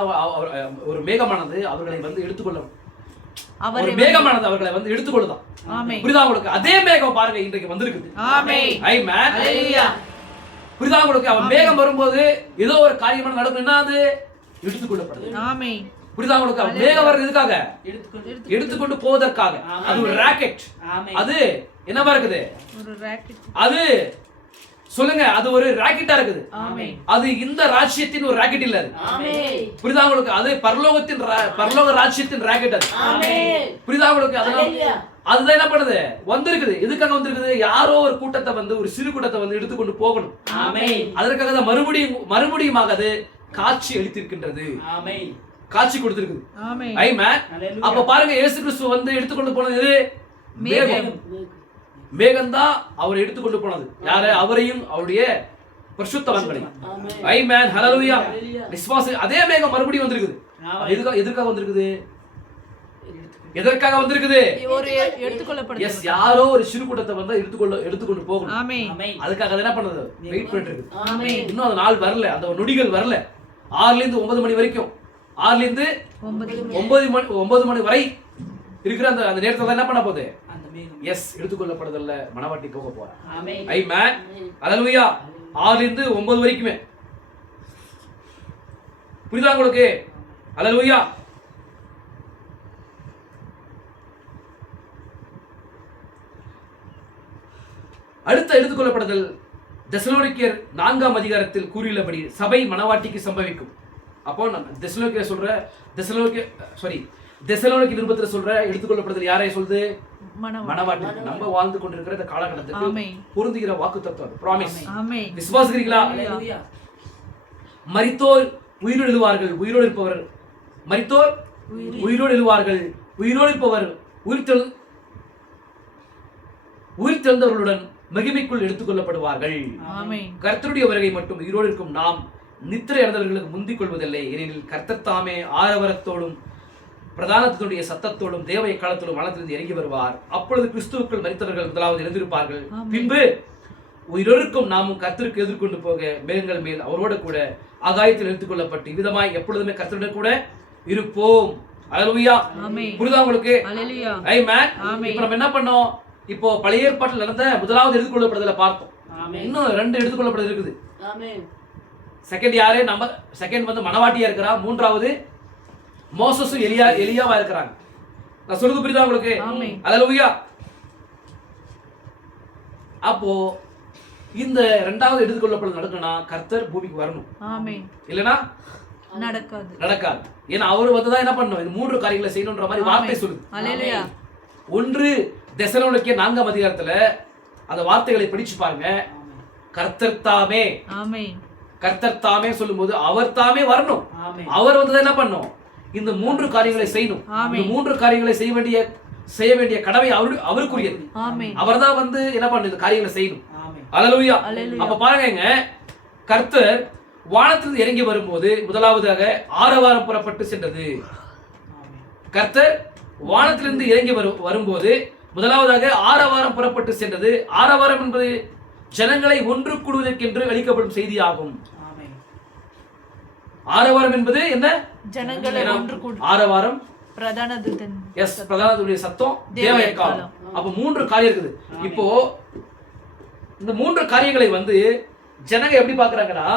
அவர்களை வந்து எடுத்துக்கொள்ளும். ஒரு மேகமானது அவர்களை வந்து எடுத்துக்கொள்ளுதான். புரியுதா உங்களுக்கு? அதே மேகம் பாருங்க இன்றைக்கு வந்திருக்குது. ஆமென். புரியுதா உங்களுக்கு? அவன் மேகம் வரும்போது ஏதோ ஒரு காரியமான நடக்கும், என்ன அது எடுத்துக்கொள்ளப்படுது. ஆமென். புரியுதா உங்களுக்கு? அவன் மேகம் வர்றது எதுக்காக? எடுத்துக்கொண்டு போவதற்காக. அது ஒரு ராக்கெட். அது என்னவா இருக்குது? ஒரு ராக்கெட். அது சொல்லுங்க, அது ஒரு ராக்கெட்டா இருக்குது. அது இந்த ராஜ்யத்தின் ஒரு ராக்கெட் இல்ல. அது புரியுதா உங்களுக்கு? அது பரலோக ராஜ்யத்தின் ராக்கெட் அது. புரியுதா உங்களுக்கு? அதுதான் என்ன பண்ணுது, வந்திருக்குது. எதுக்காக வந்திருக்குது? யாரோ ஒரு கூட்டத்தை வந்து, ஒரு சிறு கூட்டத்தை வந்து எடுத்துக்கொண்டு போகணும். அதற்காக தான் மறுபடியும் அது காட்சி அளித்திருக்கின்றது, காட்சி கொடுத்திருக்குது. ஆமென். அப்ப பாருங்க, இயேசு கிறிஸ்து வந்து எடுத்துக்கொண்டு போனது எது? மேகம். மேகம்தான் அவர் எடுத்துக்கொண்டு போனது. யாரு? அவரையும் அவருடைய பரிசுத்தவான்களையும். ஆமென். ஹல்லேலூயா. விசுவாசம். அதே மேகம் மறுபடியும் வந்திருக்குது. எதுக்காக வந்திருக்குது? எதற்காக வந்திருக்குது? எஸ், யாரோ ஒரு சிறு கூட்டத்தை வந்து எடுத்துக்கொண்டு போகணும். அதுக்காக என்ன பண்ணது? வெயிட் பண்ணிட்டு இருக்கு. இன்னும் அந்த நாள் வரல, அந்த நொடிகள் வரல. 6 இருந்து 9 மணி வரைக்கும், 6 இருந்து 9 மணி வரை இருக்கிற அந்த நேரத்துல என்ன பண்ண போகுது? எஸ், எடுத்துக்கொள்ளப்படுதல்ல மணவாட்டி போக போறேன். ஆமென். ஹல்லேலூயா. 6 இருந்து 9 வரைக்குமே. புரியுதா உங்களுக்கு? ஹல்லேலூயா. அடுத்த எடுத்துக்கொள்ளப்படுதல் தெசலோனிக்கேயர் 4ஆம் அதிகாரத்தில் கூறியுள்ளபடி சபை மணவாட்டிக்கு சம்பவிக்கும். அப்போ தெசலோனிக்கே நிருபத்தில் சொல்ற எடுத்துக்கொள்ளப்படுதல் யாரை சொல்லுது? மணவாட்டி. நம்ம வாழ்ந்து கொண்டிருக்கிற இந்த காலகட்டத்துக்கு பொருந்துகிற வாக்குத்தத்தம், பிராமிஸ். விசுவாசிக்கிறீங்களா? மரித்தோர் உயிரோடு எழுவார்கள், உயிரோடு இருப்பவர் மரித்தோர் உயிரோடு எழுவார்கள், உயிரோடு இருப்பவர் உயிர்த்தெழுந்தவர்களுடன் மகிமைக்குள் எடுத்துக்கொள்ளப்படுவார்கள். கர்த்தருடைய வருகை மட்டும் உயிரோடு இருக்கும் நாம் நித்திரை அடைந்தவர்களுக்கு முந்திக் கொள்வதில்லை. ஏனெனில் கர்த்தர் தாமே ஆரவரத்தோடும் பிரதானத்தினுடைய சத்தத்தோடும் தேவ எக்காலத்தோடும் வானத்திலிருந்து இறங்கி வருவார். அப்பொழுது கிறிஸ்துவுக்குள் மரித்தவர்கள் முதலாவது எழுந்திருப்பார்கள். பின்பு உயிரோருக்கும் நாமும் கர்த்தருக்கு எதிர்கொண்டு போக மேகங்கள் மேல் அவரோடு கூட ஆகாயத்தில் எடுத்துக்கொள்ளப்பட்டு விதமாய் எப்பொழுதுமே கர்த்தருடன் கூட இருப்போம். அல்லேலூயா. புரியுதா உங்களுக்கு? ஆமென். இப்போ நம்ம என்ன பண்ணோம்? இப்போ பழைய ஏற்பாட்டில் நடந்த முதலாவது எடுத்துக்கொள்ளப்படுதலை பார்த்தோம். இன்னும் 2 எடுத்துக்கொள்ளப்படுதல் இருக்குது. செகண்ட் யாரு? செகண்ட் வந்து மணவாட்டியா இருக்கிறா. மூன்றாவது மோசஸும் எலியாவா இருக்கிறாங்க. நான் சொல்றது புரியுதா உங்களுக்கு? அல்லேலூயா. அப்போ இந்த 2வது எடுத்துக்கொள்ளப்படுதல் நடக்கணும்னா கர்த்தர் பூமிக்கு வரணும். இல்லனா நடக்காது. ஏன்னா அவர் வந்து தான் என்ன பண்ணணும்? இந்த 3 காரியங்களை செய்யணும்ன்ற மாதிரி வார்த்தை சொல்லுது. அல்லேலூயா. 1 தெசலோனிக்கே 4ஆம் அதிகாரத்துல அந்த வார்த்தைகளை படிச்சு பாருங்க. கர்த்தர் தாமே சொல்லும்போது அவர் தாமே வரணும். அவர் வந்து என்ன பண்ணணும்? இந்த 3 காரியங்களை செய்யணும். இந்த 3 காரியங்களை செய்ய வேண்டிய கடமை அவருக்குரியது. அவர்தான் வந்து என்ன பண்ணணும்? இந்த காரியங்களை செய்யணும். அல்லேலூயா. அப்ப பாருங்க, கர்த்தர் வானத்திலிருந்து இறங்கி வரும்போது முதலாவதாக ஆரவாரம் புறப்பட்டு சென்றது. கர்த்தர் வானத்திலிருந்து இறங்கி வரும்போது முதலாவதாக ஆரவாரம் புறப்பட்டு சென்றது. ஆரவாரம் என்பது ஜனங்களை ஒன்று கூடுவதற்கென்று அளிக்கப்படும் செய்தி ஆகும். ஆரவாரம் என்பது என்ன? ஜனங்களை ஒன்று கூடு. ஆரவாரம் பிரதானத்துடைய சத்தம், தேவ எக்காலம். அப்ப 3 காரியம் இருக்குது. இப்போ இந்த 3 காரியங்களை வந்து ஜனங்க எப்படி பார்க்கறாங்கன்னா,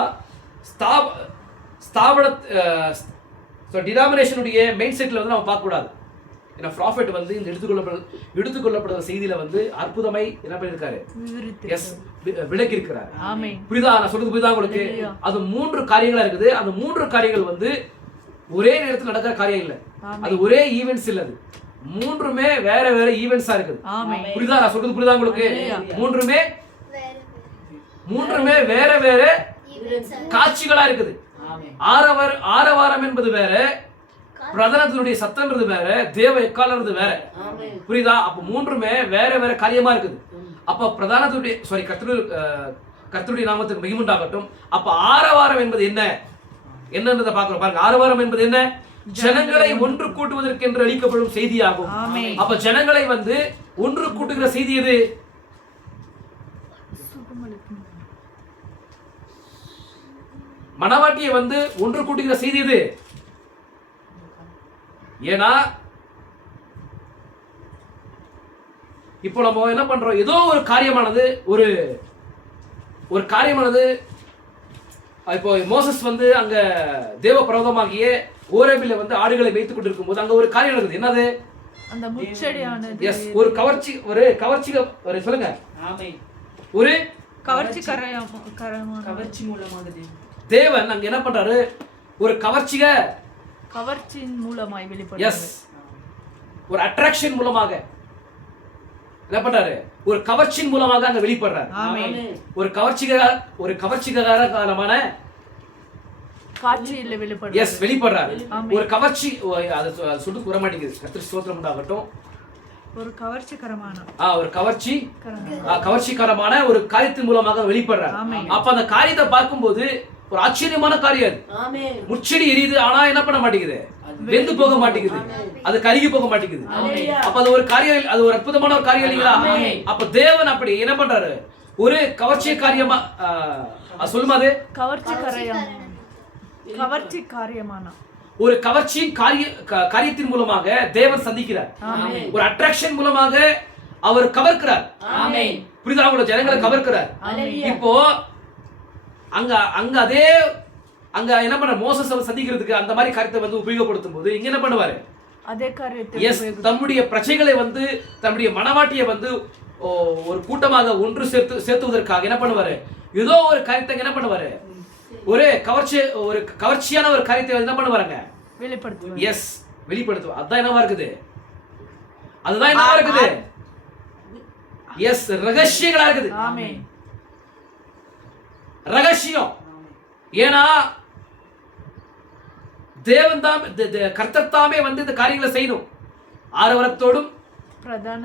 டினாமினேஷனுடைய மெயின் செட்ல வந்து நம்ம பார்க்க கூடாது. ஏன்னா ப்ராஃபெட் வந்து இந்த எடுத்துக்கொள்ளப்படுற செய்தியில வந்து அற்புதமாய் என்ன பண்ணிருக்காரு? எஸ், விளக்கி இருக்கிறார். புரியுதா? நான் சொல்றது புரியுதா உங்களுக்கு? அது 3 காரியங்களா இருக்குது. அந்த 3 காரியங்கள் வந்து ஒரே நேரத்தில் நடக்கிற காரியம் இல்ல. அது ஒரே ஈவென்ட்ஸ் இல்ல. அது 3மே வேற வேற ஈவென்ட்ஸா இருக்குது. புரியுதா? நான் சொல்றது புரியுதா உங்களுக்கு? 3மே வேற வேற காட்சிகளா இருக்குது. ஆரவாரம் என்பது வேற, பிரதானத்தினுடைய சத்தம்ன்றது வேற, தேவ எக்காலம்ன்றது வேற. புரியுதா? அப்ப 3மே வேற வேற காரியமா இருக்குது. அப்ப பிரதானத்துடைய கர்த்தருடைய நாமத்துக்கு மகிமை உண்டாகட்டும். அப்ப ஆரவாரம் என்பது என்னன்றதை பார்க்கிறோம். பாருங்க, ஆரவாரம் என்பது என்ன? ஜனங்களை ஒன்று கூட்டுவதற்கு என்று அளிக்கப்படும் செய்தியாகும். அப்ப ஜனங்களை வந்து ஒன்று கூட்டுகிற செய்தி எது? மணவாட்டியை வந்து ஒன்று கூட்டுகிற செய்தி எது? ஏன்னா இப்போ நம்ம என்ன பண்றோம்? ஏதோ ஒரு காரியமானது ஒரு ஒரு காரியமானது இப்போ மோசஸ் வந்து அங்க தேவ பர்வதமாகிய ஓரேபில வந்து ஆடுகளை மேய்த்து கொண்டிருக்கும் போது அங்க ஒரு காரியம் நடக்குது. என்னது? அந்த முச்செடியானது எஸ், ஒரு கவர்ச்சி சொல்லுங்க. ஆமென். ஒரு கவர்ச்சி மூலமாக தேவன் அங்க என்ன பண்றாரு? ஒரு கவர்ச்சியின் மூலமாய் வெளிப்படுறாரு. எஸ், ஒரு அட்ராக்ஷன் மூலமாக என்ன பண்றாரு? ஒரு கவர்ச்சியின் மூலமாக அங்க வெளிப்படுறாரு. ஆமென். ஒரு கவர்ச்சிகரமான காட்சியில வெளிப்படுறாரு. எஸ், வெளிப்படுறாரு. ஆமென். ஒரு கவர்ச்சி, அது சொல்லிட்டு வர மாட்டேங்குது. கர்த்தர் ஸ்தோத்திரம் உண்டாகட்டும். ஒரு கவர்ச்சிகரமான ஒரு கவர்ச்சிகரமான ஒரு காரியத்தின் மூலமாக வெளிப்படுறாரு. ஆமென். அப்ப அந்த காரியத்தை பார்க்கும்போது ஒரு ஆச்சரியமான காரியம். ஆமென். முச்செடி எரியுது, ஆனா என்ன பண்ண மாட்டேங்குது? வெந்து போக மாட்டேங்குது, அது கருகி போக மாட்டேங்குது. அப்ப அது ஒரு காரியம், அது ஒரு அற்புதமான ஒரு காரியம் இல்லைங்களா? அப்ப தேவன் அப்படி என்ன பண்றாரு? ஒரு கவர்ச்சி காரியமா சொல்லுமா? அது கவர்ச்சி காரியமான ஒரு கவர்ச்சி காரியத்தின் மூலமாக தேவன் சந்திக்கிறார். ஒரு அட்ராக்ஷன் மூலமாக அவர் கவர்க்கிறார். புரியுதா? அவங்களோட ஜனங்களை கவர்க்கிறார். இப்போ அங்க என்ன பண்ண மோசஸ் சந்திக்கிறதுக்கு அந்த மாதிரி காரியத்தை வந்து உபயோகப்படுத்தும் போது இங்க என்ன பண்ணுவாரு? அதே காரியத்தை எஸ், தம்முடைய பிரஜைகளை வந்து தம்முடைய மனவாட்டியை வந்து ஒரு கூட்டமாக ஒன்று சேர்த்துவதற்காக என்ன பண்ணுவாரு? ஏதோ ஒரு காரியத்தை என்ன பண்ணுவாரு? ஒரு கவர்ச்சியான ஒரு காரியத்தை என்ன பண்ணுவாங்க? வெளிப்படுத்துவார். எஸ், வெளிப்படுத்துவார். அதுதான் என்னவா இருக்குது? எஸ், ரகசியங்களா இருக்குது. ஆமென். ரகசியம். ஏன்னா தேவன் தான், கர்த்தர் தாமே வந்து இந்த காரியங்களை செய்யணும். ஆரவரத்தோடும் பிரதான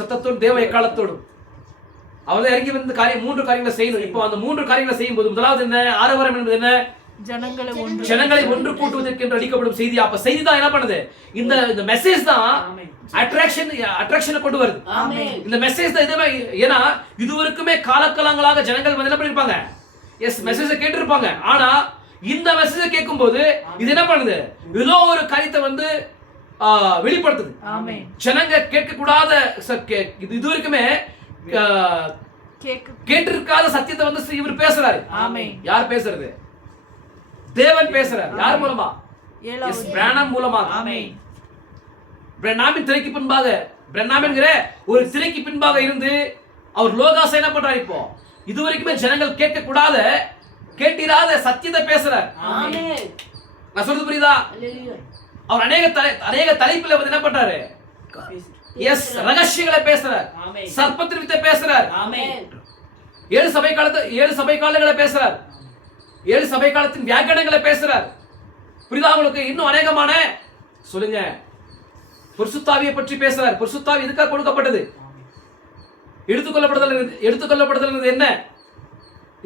சத்தத்தோடும் தேவ எக்காலத்தோடும் அவர்தான் இறங்கி வந்து மூன்று காரியங்களை செய்யணும். இப்போ அந்த மூன்று காரியங்களை செய்யும் போது முதலாவது என்ன? ஆரவரம் என்பது என்ன? ஜனங்களை ஒன்று கூட்டுவதற்கு என்று அளிக்கப்படும் செய்தி. அப்ப செய்தி தான் என்ன பண்ணுது? இந்த மெசேஜ் தான் அட்ராக்ஷனை கொண்டு வருது. இந்த மெசேஜ் தான் இதுவே. ஏன்னா இதுவரைக்குமே காலகாலங்களாக ஜனங்கள் வந்து என்ன பண்ணிருப்பாங்க? எஸ், மெசேஜை கேட்டிருப்பாங்க. ஆனா இந்த மெசேஜை கேட்கும் போது இது என்ன பண்ணுது? ஏதோ ஒரு காரியத்தை வந்து வெளிப்படுத்துது. ஜனங்க கேட்க கூடாத, இதுவரைக்குமே கேட்டிருக்காத சத்தியத்தை வந்து இவர் பேசுறாரு. யார் பேசுறது? தேவன் பேசுறார். யார் மூலமா? பிரானம் மூலமாக. பிரானாமின் திரைக்கு பின்பாக, பிரானாமின்கிற ஒரு திரைக்கு பின்பாக இருந்து அவர் லோகாசை என்ன பண்றாரு? இப்போ இதுவரைக்குமே ஜனங்கள் கேட்க கூடாத, கேட்டிராத சத்தியத்தை பேசுறார். நான் சொல்றது புரியுதா? அவர் அநேக தலைப்புல வந்து என்ன பண்றாரு? எஸ், ரகசியங்களை பேசுறார். சர்ப்பத்தின் வித்தை பேசுறார். 7 சபை காலங்களை பேசுறார். 7 சபை காலத்தின் வியாக்கியானங்களை பேசுறார். புரியுதா உங்களுக்கு? இன்னும் அநேகமான சொல்லுங்க. பரிசுத்தாவியை பற்றி பேசுறார். பரிசுத்தாவி எதுக்காக கொடுக்கப்பட்டது? எடுத்துக்கொள்ளப்படுதல் என்ன?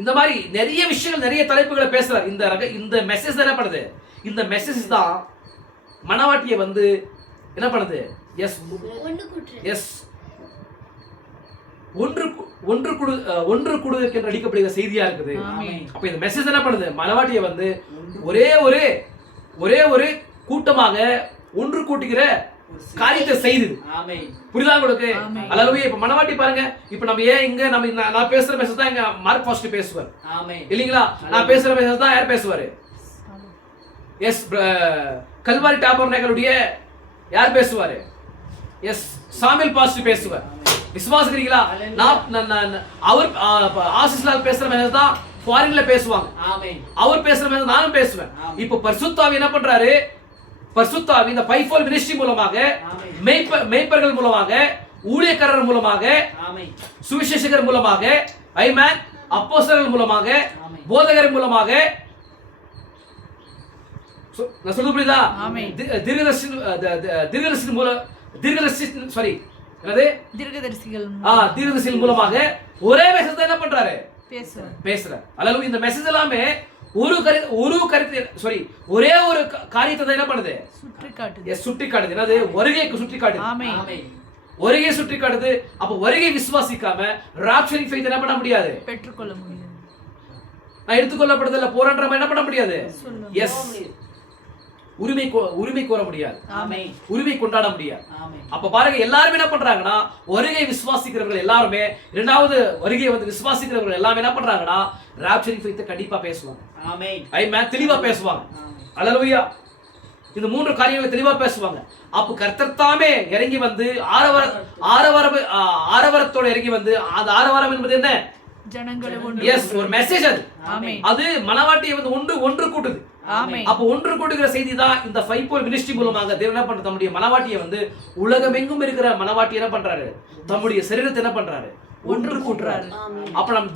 இந்த மாதிரி நிறைய விஷயங்கள், நிறைய தலைப்புகளை பேசுறார். இந்த மெசேஜ் என்ன பண்ணுது? இந்த மெசேஜ் தான் மனவாட்டியை வந்து என்ன பண்ணுது? எஸ், ஒன்று கூடுவதற்கு என்று அளிக்கப்படுகிற செய்தியா இருக்குது. அப்ப இந்த மெசேஜ் என்ன பண்ணுது? மனவாட்டியை வந்து ஒரே ஒரு கூட்டமாக ஒன்று கூட்டுகிற காரியத்தை செய்தது. புரியுதா உங்களுக்கு? அல்லேலூயா. இப்ப மனவாட்டி பாருங்க. இப்ப நம்ம ஏன் இங்க நான் பேசுற மெசேஜ் தான் இங்க மார்க் பாஸ்டர் பேசுவார் இல்லீங்களா? நான் பேசுற மெசேஜ் தான் யார் பேசுவாரு? எஸ், கல்வாரி டாபர்நேக்கலுடைய யார் பேசுவாரு? எஸ், சாமுவேல் பாஸ்டர் பேசுவார். விசுவாசிக்கிறீங்களா? அவர் ஆசிஸ்லால் பேசுற மெசேஜ் தான் ஃபாரின்ல பேசுவாங்க. அவர் பேசுற மெசேஜ் நானும் பேசுவேன். இப்போ பரிசுத்தாவி என்ன பண்றாரு? பரிசுத்தாவி இந்த ஃபைவ்ஃபோல்ட் மினிஸ்ட்ரி மூலமாக, மேய்ப்பர்கள் மூலமாக, ஊழியக்காரர் மூலமாக, சுவிசேஷகர் மூலமாக, ஐமேன் அப்போஸ்தலர்கள் மூலமாக, போதகர் மூலமாக, நான் சொல்றது புரியுதா? தீர்க்கதரிசிகள் மூலமாக ஒரே மெசேஜ் என்ன பண்றாரு? பேசுறார். அல்லது இந்த மெசேஜ் எல்லாமே ஒரே ஒரு காரியத்தை என்ன பண்ணுது? சுட்டி காட்டுது. என்னது? வருகைக்கு சுட்டி காட்டுது. வருகை சுட்டி காட்டுது. அப்ப வருகை விசுவாசிக்காம ராப்சரிங் ஃபெய்த் என்ன பண்ண முடியாது? பெற்றுக்கொள்ள முடியாது. நான் எடுத்துக்கொள்ளப்படுதல்ல போராடுற என்ன பண்ண முடியாது? எஸ், உரிமை கோர முடியாது, ஆமென். உரிமை கொண்டாட முடியாது. ஆமென். அப்ப பாருங்க, எல்லாருமே என்ன பண்றாங்கன்னா, வருகை விசுவாசிக்கிறவர்கள் எல்லாருமே, இரண்டாவது வருகை வந்து விசுவாசிக்கிறவர்கள் எல்லாமே என்ன பண்றாங்கன்னா, ராப்சரிங் ஃபெய்த் கண்டிப்பா பேசுவாங்க. ஆமென். ஆமென். தெளிவா பேசுவாங்க. ஆமென். அல்லேலூயா. இந்த மூன்று காரியங்களை தெளிவா பேசுவாங்க. அப்ப கர்த்தர் தாமே இறங்கி வந்து ஆரவாரத்தோட இறங்கி வந்து, அந்த ஆரவாரம் என்பது என்ன? ஜனங்களை ஒன்று எஸ், ஒரு மெசேஜ். அது ஆமென். அது மனவாட்டியை வந்து ஒன்று கூட்டுது. ஆமென். அப்ப ஒன்று கூட்டுகிற செய்தி தான் இந்த ஃபைவ் போல் மினிஸ்ட்ரி மூலமாக தேவன் என்ன பண்ற, தம்முடைய மனவாட்டியை வந்து உலகமெங்கும் இருக்கிற மனவாட்டி என்ன பண்றாரு, தம்முடைய சரீரத்தை என்ன பண்றாரு, ஒன்று கூட்டுறாரு. அப்ப நம்ம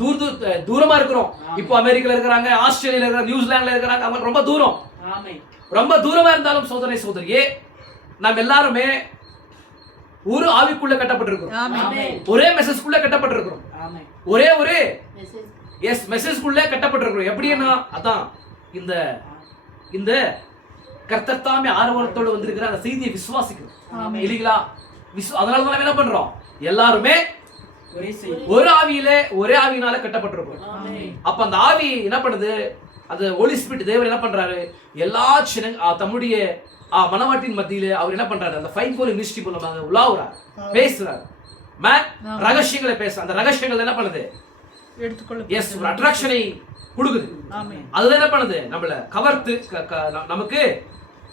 தூரமா இருக்கிறோம். இப்போ அமெரிக்கால இருக்கிறாங்க, ஆஸ்திரேலியால இருக்கிறாங்க, நியூசிலாந்துல இருக்கிறாங்க, அவங்க ரொம்ப தூரம். ஆமென். ரொம்ப தூரமா இருந்தாலும் சகோதரனே சகோதரியே, நாம் எல்லாருமே ஒரு ஆவிக்குள்ள கட்டப்பட்டிருக்கிறோம். ஆமென். ஒரே மெசேஜ்க்குள்ள கட்டப்பட்டிருக்கிறோம். ஆமென். ஒரே மெசேஜ்க்குள்ள கட்டப்பட்டிருக்கிறோம். எப்படின்னா, அதான் இந்த கர்த்தர் தாமே ஆரவாரத்தோடு வந்திருக்கிற அந்த செய்தியை விசுவாசிக்கிறோம். ஆமென். இல்லீங்களா? அதனால தான் என்ன பண்றோம், எல்லாருமே ஒரே செய்தி. ஒரு ஆவியிலே ஒரே ஆவியினால கட்டப்பட்டிருக்கிறோம். ஆமென். அப்ப அந்த ஆவி என்ன பண்ணுது, அது ஹோலி ஸ்பிரிட் தேவன் என்ன பண்றாரு, எல்லா தம்முடைய மனவாட்டின் மத்தியிலே அவர் என்ன பண்றாரு, அந்த ஃபைவ் போல் மினிஸ்ட்ரி மூலமாக உலாவுறார், பேசுறார். ரகசியங்களை பேச, அந்த ரகசியங்கள் என்ன பண்ணுது, எடுத்துக்கொள்ள எஸ், ஒரு அட்ராக்ஷனை கொடுக்குது. ஆமென். அதுதான் என்ன பண்ணுது, நம்மள கவர்ந்து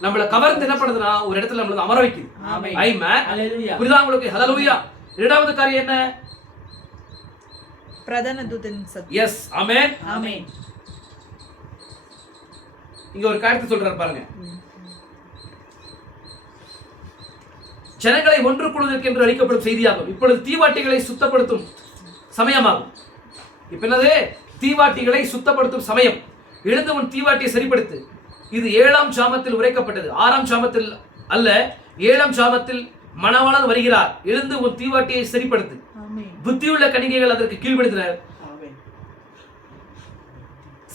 நம்மள கவர்ந்து என்ன பண்ணுதுன்னா, ஒரு இடத்துல நம்மள அமர வைக்குது. ஆமென். ஆமென். ஹல்லேலூயா. புரியுதா உங்களுக்கு? ஹல்லேலூயா. இரண்டாவது காரியம் என்ன? பிரதான தூதன் சத்தம். எஸ், ஆமென். ஆமென். இங்க ஒரு காரியத்தை சொல்றாரு பாருங்க. ஜனங்களை ஒன்று கூடுவதற்கு என்று அளிக்கப்படும் செய்தியாகும். இப்பொழுது தீவாட்டிகளை சுத்தப்படுத்தும் சமயமாகும். இப்ப என்னது? தீவாட்டிகளை சுத்தப்படுத்தும் சமயம். எழுந்து உன் தீவாட்டியை சரிப்படுத்து. இது 7ஆம் ஜாமத்தில் உரைக்கப்பட்டது, 6ஆம் ஜாமத்தில் அல்ல. 7ஆம் ஜாமத்தில் மணவாளன் வருகிறார். எழுந்து உன் தீவாட்டியை சரிப்படுத்து. ஆமென். புத்தியுள்ள கன்னிகைகள் அதற்கு கீழ்ப்படுத்தினர். ஆமென்.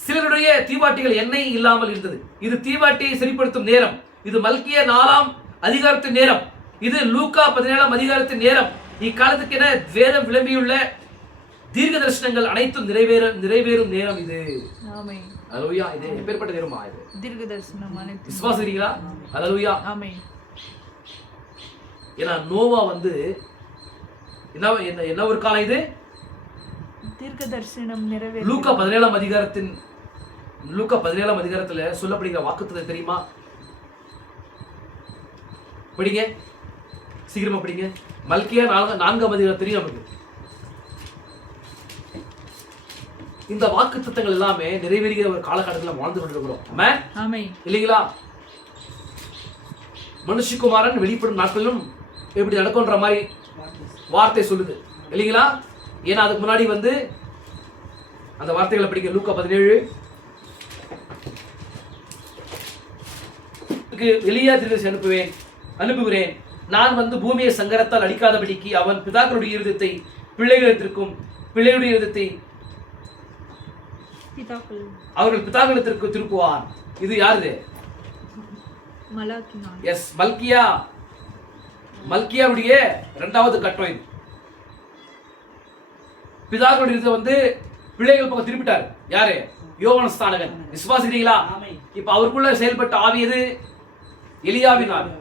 சிலருடைய தீவாட்டிகள் எண்ணெய் இல்லாமல் இருந்தது. இது தீவாட்டியை சரிப்படுத்தும் நேரம். இது மல்கியா 4ஆம் அதிகாரத்தின் நேரம். இது லூக்கா 17ஆம் அதிகாரத்தின் நேரம். இக்காலத்துக்கென வேதம் விளம்பியுள்ள தீர்க்க தரிசனங்கள் அனைத்தும் நிறைவேறும் நேரம் இது. ஆமென். அல்லேலூயா. இது எப்பேற்பட்ட நேரமா இது? தீர்க்க தரிசனம் அனைத்து. விசுவாசிக்கிறீங்களா? அல்லேலூயா. ஆமென். ஏன்னா நோவா வந்து என்ன ஒரு காலம் இது? தீர்க்க தரிசனம் நிறைவேற. லூக்கா 17ஆம் அதிகாரத்துல சொல்லப்படுகிற வாக்குத்தத்தம் தெரியுமா? படிங்க, சீக்கிரமா படிங்க. மல்கியா 4ஆம் அதிகாரம் தெரியும் நமக்கு. இந்த வாக்குத்தத்தங்கள் எல்லாமே நிறைவேறுகிற ஒரு காலகட்டத்தில் வாழ்ந்து கொண்டிருக்கிறோம். ஆமென். ஆமென். இல்லைங்களா? மனுஷகுமாரன் வெளிப்படும் நாட்களிலும் எப்படி நடக்கும்ன்ற மாதிரி வார்த்தை சொல்லுது, இல்லைங்களா? ஏன்னா அதுக்கு முன்னாடி வந்து அந்த வார்த்தைகளை படிக்க. லூக்கா 17 எலியா தீர்க்கதரிசி அனுப்புகிறேன். நான் வந்து பூமியை சங்கரத்தால் அடிக்காதபடிக்கு அவன் பிதாக்களுடைய இருதயத்தை பிள்ளைகளிடத்திற்கும் பிள்ளைகளுடைய இருதயத்தை அவர்கள் பிதாக்களிடத்திற்கு திருப்புவான். இது யாருது? மலாக்கி 4. எஸ், மல்கியாவுடைய 2வது கட்டம் இது. பிதாக்களுடைய இருதயத்தை வந்து பிள்ளைகள் பக்கம் திருப்பிட்டார். யாரு? யோவான் ஸ்நானகன். விசுவாசிக்கிறீங்களா? ஆமென். இப்ப அவருக்குள்ள செயல்பட்ட ஆவி எது? எலியாவின் ஆவி.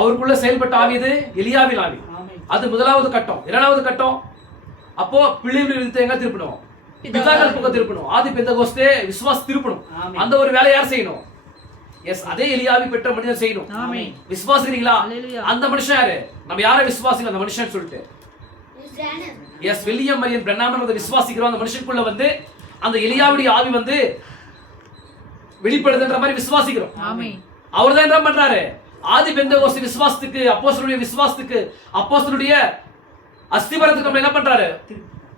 அவருக்குள்ள செயல்பட்ட ஆவி எது? எலியாவின் ஆவி. ஆமென். அது 1வது கட்டம். 2வது கட்டம் அப்போ பிள்ளைகள் இருதயத்தை எங்க திருப்பணும்? பிதாக்கள் பக்கம் திருப்பணும். ஆதி பெந்தகோஸ்தே விசுவாச திருப்பணும். ஆமென். அந்த ஒரு வேலையை யார் செய்யணும்? எஸ், அதே எலியாவி பெற்ற மனிதன் செய்யணும். ஆமென். விசுவாசிக்கிறீங்களா? அல்லேலூயா. அந்த மனுஷன் யாரு? நம்ம யாரை விசுவாசிக்கிறோம் அந்த மனுஷன் சொல்லிட்டு? எஸ், வில்லியம் மரியன் பிரென்னாம் விசுவாசிக்கிறோம். அந்த மனுஷனுக்குள்ள வந்து அந்த எலியாவுடைய ஆவி வந்து வெளிப்படுதுன்ற மாதிரி விசுவாசிக்கிறோம். ஆமென். அவர் தான் என்ன பண்றாரு? ஆதி பெந்தகோஸ்தே விசுவாசத்துக்கு, அப்போஸ்தலருடைய விசுவாசத்துக்கு, அப்போஸ்தலருடைய அஸ்திபாரத்துக்கு நம்ம என்ன பண்றாரு?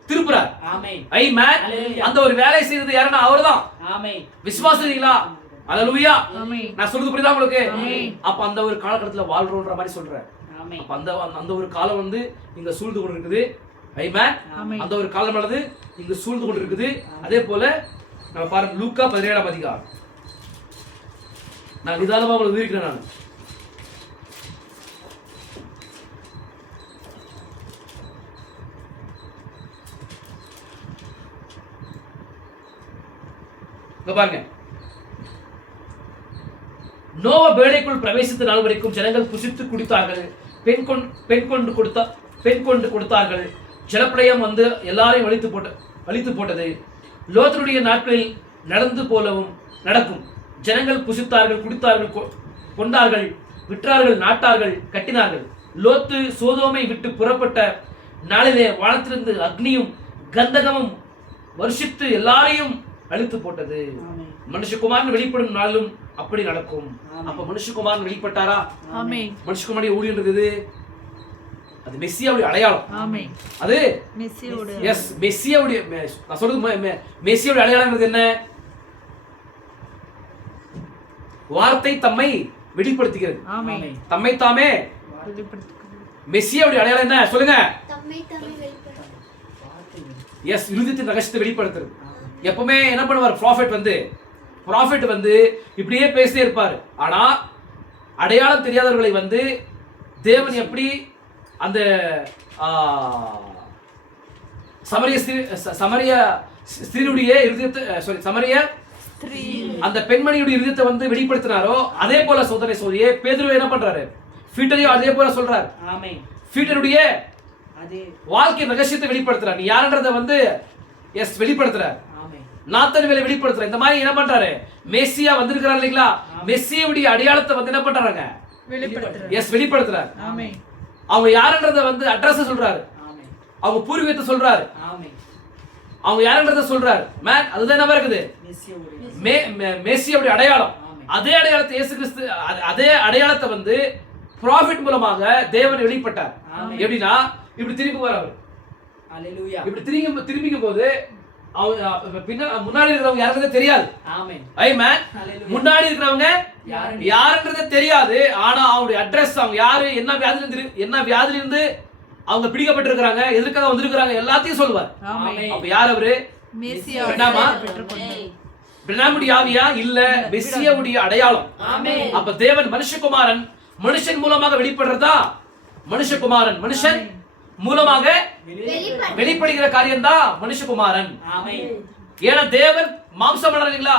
திருப்புறார். ஆமென். ஆமென். அல்லேலூயா. அந்த ஒரு வேலை செய்தது யாருன்னா அவர்தான். ஆமென். விசுவாசிக்கிறீங்களா? அல்லேலூயா. ஆமென். நான் சொல்றது புரியுதா உங்களுக்கு? ஆமென். அப்ப அந்த ஒரு காலகட்டத்துல வாழ்றோம்ன்ற மாதிரி சொல்றேன். ஆமென். அப்ப அந்த ஒரு காலம் வந்து இங்க சூழ்ந்து கொண்டு இருக்குது. ஆமென். ஆமென். அந்த ஒரு காலமானது இங்க சூழ்ந்து கொண்டு இருக்குது. அதே போல நம்ம பாருங்க, லூக்கா 17ஆம் அதிகாரம். நான் நிதானமா உங்களுக்கு விவரிக்கிறேன். நான் இங்க பாருங்க, நோவா பேழைக்குள் பிரவேசித்த நாள் வரைக்கும் ஜனங்கள் புசித்து குடித்தார்கள். பெண் கொண்டு கொடுத்தார்கள். ஜலப்பிரளயம் வந்து எல்லாரையும் அழித்து போட்டது. லோத்தனுடைய நாட்களில் நடந்து போலவும் நடக்கும். ஜனங்கள் புசித்தார்கள், குடித்தார்கள், கொண்டார்கள், விற்றார்கள், நாட்டார்கள், கட்டினார்கள். லோத்து சோதோமை விட்டு புறப்பட்ட நாளிலே வானத்திலிருந்து அக்னியும் கந்தகமும் வருஷித்து எல்லாரையும் அழித்து போட்டது. மனுஷகுமாரன் வெளிப்படும் நாளும் அப்படி நடக்கும். அப்ப மனுஷகுமாரன் வெளிப்பட்டாரா? மனுஷகுமாரி ஊழியன்றது அது மெஸ்ஸியாவுடைய அடையாளம். அது மெஸ்ஸியாவுடைய நான் சொல்றது மெஸ்ஸியாவுடைய அடையாளம் என்ன? வார்த்தை தம்மை வெளிப்படுத்துகிறது. தம்மை தாமே மெஸ்ஸியாவுடைய அடையாளம் என்ன சொல்லுங்க? எஸ், இருதயத்தின் ரகசியத்தை வெளிப்படுத்துறது. எப்பவுமே என்ன பண்ணுவார் ப்ராஃபெட் வந்து இப்படியே பேசிட்டே இருப்பார். ஆனா அடையாளம் தெரியாதவர்களை வந்து தேவன் எப்படி அந்த சமரிய ஸ்திரீனுடைய இருதயத்தை அந்த பெண்மணியுடைய இருதயத்தை வந்து வெளிப்படுத்தினாரோ அதே போல சோதனையே பேதுரு என்ன பண்றாரு? பீட்டரையும் அதே போல சொல்றாரு. பீட்டருடைய வாழ்க்கை ரகசியத்தை வெளிப்படுத்துறாரு. நீ யாருன்றத வந்து வெளிப்படுத்துறாரு. நாத்தன்வேலை வெளிப்படுத்துறாரு. இந்த மாதிரி என்ன பண்றாரு? மெஸ்ஸியா வந்திருக்கிறார் இல்லைங்களா? மெஸ்ஸியுடைய அடையாளத்தை வந்து என்ன பண்றாங்க? வெளிப்படுத்துறாரு. அவங்க யாருன்றத வந்து அட்ரஸ் சொல்றாரு. அவங்க பூர்வீகத்தை சொல்றாரு. அவங்க யாருன்றத சொல்றாரு. மேன் அதுதான் என்ன இருக்குது? மெஸ்ஸியுடைய அடையாளம். அதே அடையாளத்தை இயேசு கிறிஸ்து அதே அடையாளத்தை வந்து ப்ராஃபிட் மூலமாக தேவன் வெளிப்பட்டார். எப்படின்னா இப்படி திரும்பி போறாரு. இப்படி திரும்பிக்கும் போது முன்னாடி இருக்கிறவங்க யாருன்றதே தெரியாது. முன்னாடி இருக்கிறவங்க யாருன்றதே தெரியாது. ஆனா அவங்களுடைய அட்ரஸ், அவங்க யாரு, என்ன வியாதியில இருந்து அவங்க பிடிக்கப்பட்டிருக்கிறாங்க, எதற்காக வந்திருக்கிறாங்க எல்லாத்தையும் சொல்லுவார். அப்ப யார் அவரு? பிரணாமுடைய ஆவியா? இல்ல, மெஸ்ஸியாவுடைய அடையாளம். அப்ப தேவன் மனுஷகுமாரன் மனுஷன் மூலமாக வெளிப்படுறதா? மனுஷகுமாரன் மனுஷன் மூலமாக வெளிப்படுகிற காரியம் தான் மனுஷகுமாரன். ஏன்னா தேவன் மாம்சமானார் இல்லைங்களா?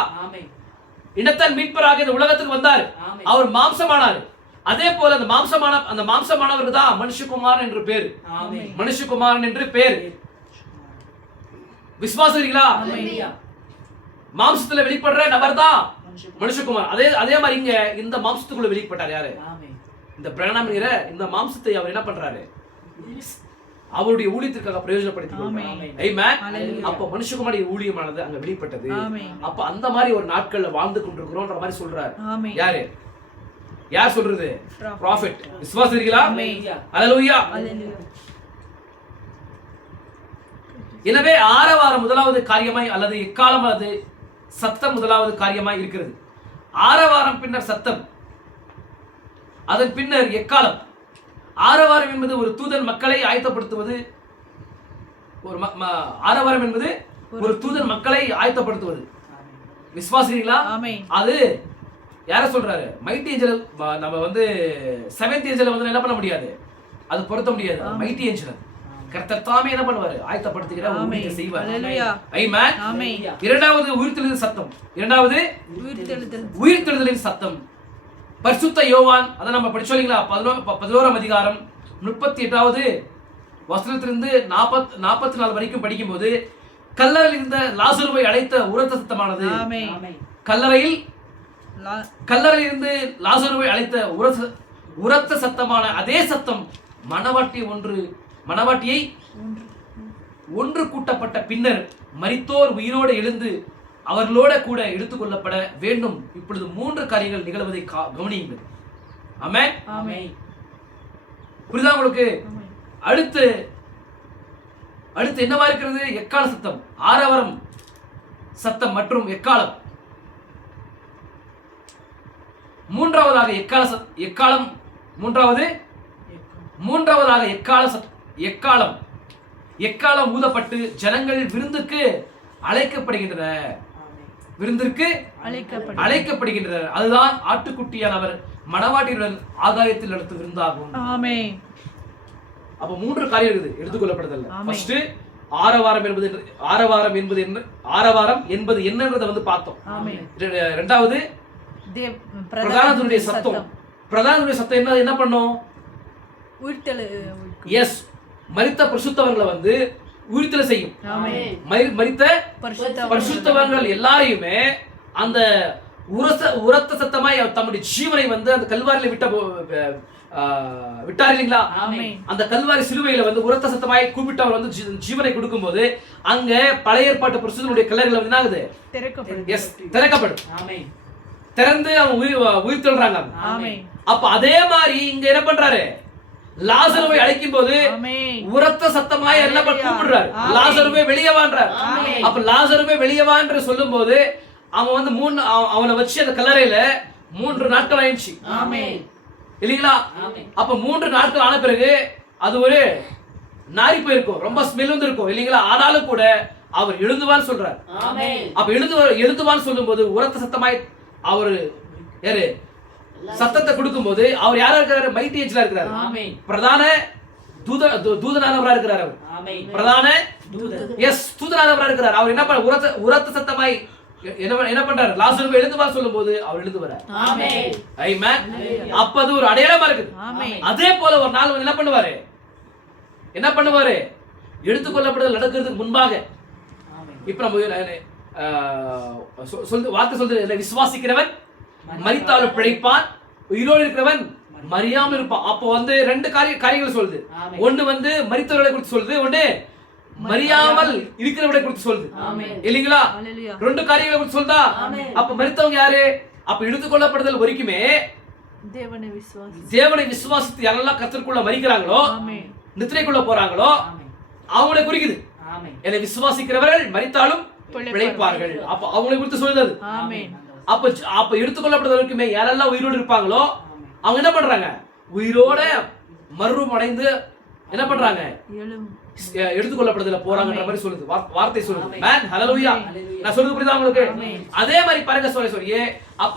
இனத்தான் மீட்பராக இந்த உலகத்துக்கு வந்தார். அவர் மாம்சமானார். அதே போல அந்த மாம்சமானவருக்கு தான் மனுஷகுமாரன் என்று பேர். மனுஷகுமாரன் என்று பேர். விசுவாசிக்கிறீங்களா? மாம்சத்துல வெளிப்படுற நபர் தான் மனுஷகுமார். அதே மாதிரி இங்க இந்த மாம்சத்துக்குள்ள வெளிப்பட்டார் யாரு? இந்த பிரணாம் இந்த மாம்சத்தை அவர் என்ன பண்றாரு? அவருடைய ஊழியத்திற்காக பிரயோஜனப்படுத்திக். அப்ப மனுஷகுமாரி ஊழியமானது அங்க வெளிப்பட்டது. அப்ப அந்த மாதிரி ஒரு நாட்கள்ல வாழ்ந்து கொண்டிருக்கிறோம் மாதிரி சொல்றாரு. யாரு? யார் சொல்றது? ப்ராஃபெட். விசுவாசிக்கிறீங்களா? அல்லேலூயா. எனவே ஆரவாரம் முதலாவது காரியமாய் அல்லது எக்காலம் அல்லது சத்தம் முதலாவது காரியமாய் இருக்கிறது. ஆரவாரம் பின்னர் சத்தம், அதன் பின்னர் எக்காலம். ஆரவாரம் என்பது ஒரு தூதன் மக்களை ஆயத்தப்படுத்துவது. ஆரவாரம் என்பது ஒரு தூதன் மக்களை ஆயத்தப்படுத்துவது. விசுவாசிக்கிறீங்களா? அது யார சொல்றாரு? Mighty angel. நம்ம வந்து செவன்த் ஏஞ்சல் வந்து என்ன பண்ண முடியாது, அது பொருத்த முடியாது. மைட்டி ஏஞ்சல் கர்த்தர் தாமே என்ன பண்ணுவாரு? ஆயத்தப்படுத்துகிற ஊழியத்தை செய்வார். ஆமென். இரண்டாவது உயிர்த்தெழுதல் சத்தம். இரண்டாவது உயிர்த்தெழுதலின் சத்தம். பரிசுத்த யோவான், அதை நம்ம படிச்சோம் 11ஆம் அதிகாரம் 38வது வசனத்திலிருந்து 44 வரைக்கும் படிக்கும்போது கல்லறையில் இருந்த லாசருவை அழைத்த உரத்த சத்தமானது. கல்லறையில் இருந்து லாசருவை அழைத்த உரத்த சத்தமான அதே சத்தம் மணவாட்டியை ஒன்று கூட்டப்பட்ட பின்னர் மரித்தோர் உயிரோடு எழுந்து அவர்களோட கூட எடுத்துக்கொள்ளப்பட வேண்டும். இப்பொழுது 3 காரியங்கள் நிகழ்வதை கவனியுங்கள். ஆமென். புரியுதா உங்களுக்கு? அடுத்து என்னவா இருக்கிறது? எக்கால சத்தம், ஆரவாரம் சத்தம் மற்றும் எக்காலம். மூன்றாவதாக எக்காலம். மூன்றாவதாக எக்காலம் ஊதப்பட்டு ஜனங்கள் விருந்துக்கு அழைக்கப்படுகின்றனர். அதுதான் ஆட்டுக்குட்டியானவர் மணவாட்டியுடன் ஆகாயத்தில் நடத்து விருந்தாகும். அப்ப 3 காரியம் இருக்குது எடுத்துக்கொள்ளப்படுதல். ஃபர்ஸ்ட் ஆரவாரம் என்பது என்னன்றதை வந்து பார்த்தோம். இரண்டாவது பிரதானத்துடைய சத்தம். பிரதானத்துடைய சத்தம் என்ன பண்ணும்? உயிர்த்தெழு. எஸ், மரித்த பரிசுத்தவர்களை வந்து உயிர்த்தெழ செய்யும். மரித்த பரிசுத்தவர்கள் எல்லாரையுமே அந்த உரத்த சத்தமாய் தம்முடைய ஜீவனை வந்து அந்த கல்வாரியில விட்டார் இல்லைங்களா? அந்த கல்வாரி சிலுவையில வந்து உரத்த சத்தமாய் கூப்பிட்டவர் வந்து ஜீவனை கொடுக்கும் போது அங்க பழைய ஏற்பாட்டு பரிசுத்தனுடைய கல்லறைகள் வந்து என்ன ஆகுது? எஸ், திறக்கப்படும். திறந்து அவங்க உயிர் தெழுறாங்க. அப்ப அதே மாதிரி இங்க என்ன பண்றாரு? லாசருவை அழைக்கும் போது உரத்த சத்தமாய் என்ன கூப்பிடுறாரு? லாசருவே வெளியே வான்றார். அப்ப லாசருவே வெளியே வான்னு சொல்லும் போது அவன் வந்து அவனை வச்சு அந்த கல்லறையில 3 நாட்கள் ஆயிடுச்சு இல்லீங்களா? அப்ப 3 நாட்கள் ஆன பிறகு அது ஒரு நாரி போயிருக்கும், ரொம்ப ஸ்மெல் வந்து இருக்கும் இல்லீங்களா? ஆனாலும் கூட அவர் எழுந்துவான்னு சொல்றார். அப்ப எழுந்துவான்னு சொல்லும் போது உரத்த சத்தமாய் அவரு யாரு சத்தத்தை கொடுக்கும் போது அவர் யாரா இருக்கிறாரு? மைட்டி ஏஜ்ல இருக்கிறாரு. பிரதான தூதனானவரா இருக்கிறார். அவர் பிரதான தூதனானவரா இருக்கிறார். அவர் என்ன பண்ண உரத்த சத்தமாய் என்ன பண்றாரு? லாசருவை எழுந்து வா சொல்லும் போது அவர் எழுந்து வரார். ஆமென். அப்ப அது ஒரு அடையாளமா இருக்குது. அதே போல ஒரு நாள் வந்து என்ன பண்ணுவாரு? எடுத்துக்கொள்ளப்படுதல் நடக்கிறதுக்கு முன்பாக இப்ப நம்ம வார்த்தை சொல்றது, விசுவாசிக்கிறவன் மரித்தாலும் பிழைப்பான், உயிரோடு இருக்கிறவன் மரியாமல் இருப்பான். அப்போ வந்து 2 காரியங்கள் சொல்லுது. ஒண்ணு வந்து மரித்தவர்களை குறித்து சொல்லுது, ஒண்ணு மரியாமல் இருக்கிறவர்களை குறித்து சொல்லுது இல்லீங்களா? 2 காரியங்களை குறித்து சொல்லுதா? அப்ப மரித்தவங்க யாரு? அப்ப எடுத்துக்கொள்ளப்படுதல் வரைக்குமே தேவனை விசுவாசித்து யாரெல்லாம் கர்த்தருக்குள்ள மரிக்கிறாங்களோ, நித்திரைக்குள்ள போறாங்களோ அவங்களை குறிக்குது. என்னை விசுவாசிக்கிறவர்கள் மரித்தாலும் பிழைப்பார்கள். அப்ப அவங்களை குறித்து சொல்லுது. அப்ப எடுத்துக்கொள்ளப்படுவதற்குமே யாரெல்லாம் உயிரோடு இருப்பாங்களோ அவங்க என்ன பண்றாங்க? உயிரோட மறுரூபம் அடைந்து என்ன பண்றாங்க? எடுத்துக்கொள்ளப்படுதல போறாங்கன்ற மாதிரி சொல்லுது, வார்த்தை சொல்லுது. மேன் ஹalleluya. நான் சொல்றது புரியுதா உங்களுக்கு? அதே மாதிரி பாருங்க சொல்லியே. அப்ப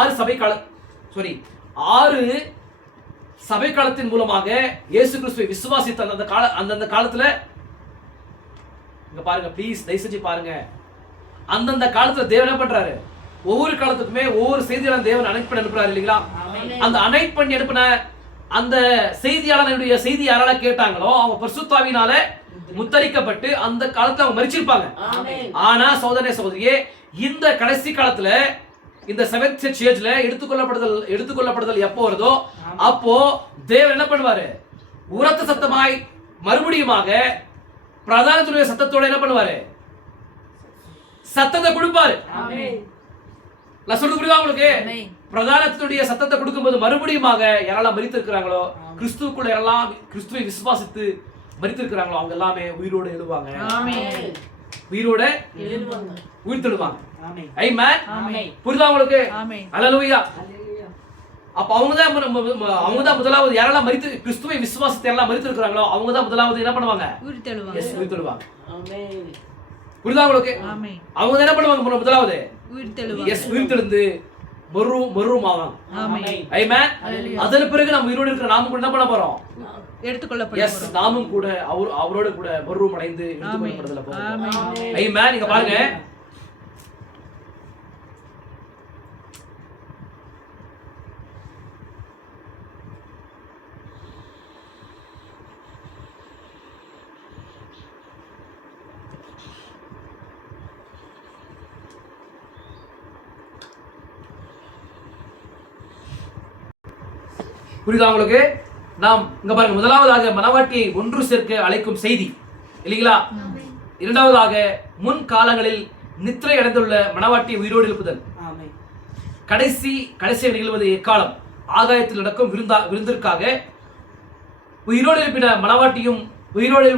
6 சபை காலத்தின் மூலமாக இயேசு கிறிஸ்துவை விசுவாசித்த அந்த காலத்துல இங்க பாருங்க, ப்ளீஸ் தயவு செஞ்சு பாருங்க. அந்தந்த காலத்துல தேவன் என்ன பண்றாரு? ஒவ்வொரு காலத்துக்குமே ஒவ்வொரு செய்தியாளர் தேவன் அனைட் பண்ணி அனுப்புறாரு இல்லைங்களா? அந்த அனைட் பண்ணி அனுப்பின அந்த செய்தியாளனுடைய செய்தி யாரால கேட்டாங்களோ அவங்க பரிசுத்தாவினால முத்தரிக்கப்பட்டு அந்த காலத்துல அவங்க மரிச்சிருப்பாங்க. ஆனா சகோதரியே, இந்த கடைசி காலத்துல இந்த 7th church ஏஜ்ல எடுத்துக்கொள்ளப்படுதல் எப்போ வருதோ அப்போ தேவன் என்ன பண்ணுவாரு? உரத்த சத்தமாய் மறுபடியுமாக பிரதானத்துடைய சத்தத்தோட என்ன பண்ணுவாரு? சத்தத்தை கொடுப்பாரு. நான் சொல்றது புரியுதா உங்களுக்கு? பிரதானத்துடைய சத்தத்தை கொடுக்கும்போது மறுபடியுமாக யாரெல்லாம் மரித்திருக்கிறாங்களோ, கிறிஸ்துவுக்குள்ள யாரெல்லாம் கிறிஸ்துவை விசுவாசித்து மரித்திருக்கிறாங்களோ அவங்க எல்லாமே உயிரோட எழுவாங்க. உயிரோட உயிர்த்தெழுவாங்க. ஆமென். புரியுதா உங்களுக்கு? ஹalleluya. அப்ப அவங்க தான் முதலாவது யாரெல்லாம் மரித்து கிறிஸ்துவை விசுவாசித்து யாரெல்லாம் மரித்திருக்கிறாங்களோ அவங்க தான் முதலாவது என்ன பண்ணுவாங்க? உயிர்த்தெழுவாங்க. புரியுதா உங்களுக்கு? அவங்க என்ன பண்ணுவாங்க? முதலாவது உயிர்த்தெழுந்து மறுரூபம் ஆவாங்க. ஆமென். அதன் பிறகு நம்ம உயிரோடு இருக்கிற நாமும் கூட என்ன பண்ண போறோம்? எடுத்துக்கொள்ளப்படுறோம். நாமும் கூட அவரோட கூட மறுரூபம் அடைந்து எடுத்துக்கொள்ளப்படுதல போறோம். ஆமென். நீங்க பாருங்க, புரியுதா உங்களுக்கு? நாம் இங்க பாருங்க, முதலாவதாக மனவாட்டியை ஒன்று சேர்க்க அழைக்கும் செய்தி இல்லீங்களா? இரண்டாவதாக முன் காலங்களில் நித்திரை அடைந்துள்ள மனவாட்டியை உயிரோடு எழுப்புதல். கடைசி நிகழ்வது எக்காலம்? ஆகாயத்தில் நடக்கும் விருந்திற்காக உயிரோடு எழுப்பின மனவாட்டியும் உயிரோடு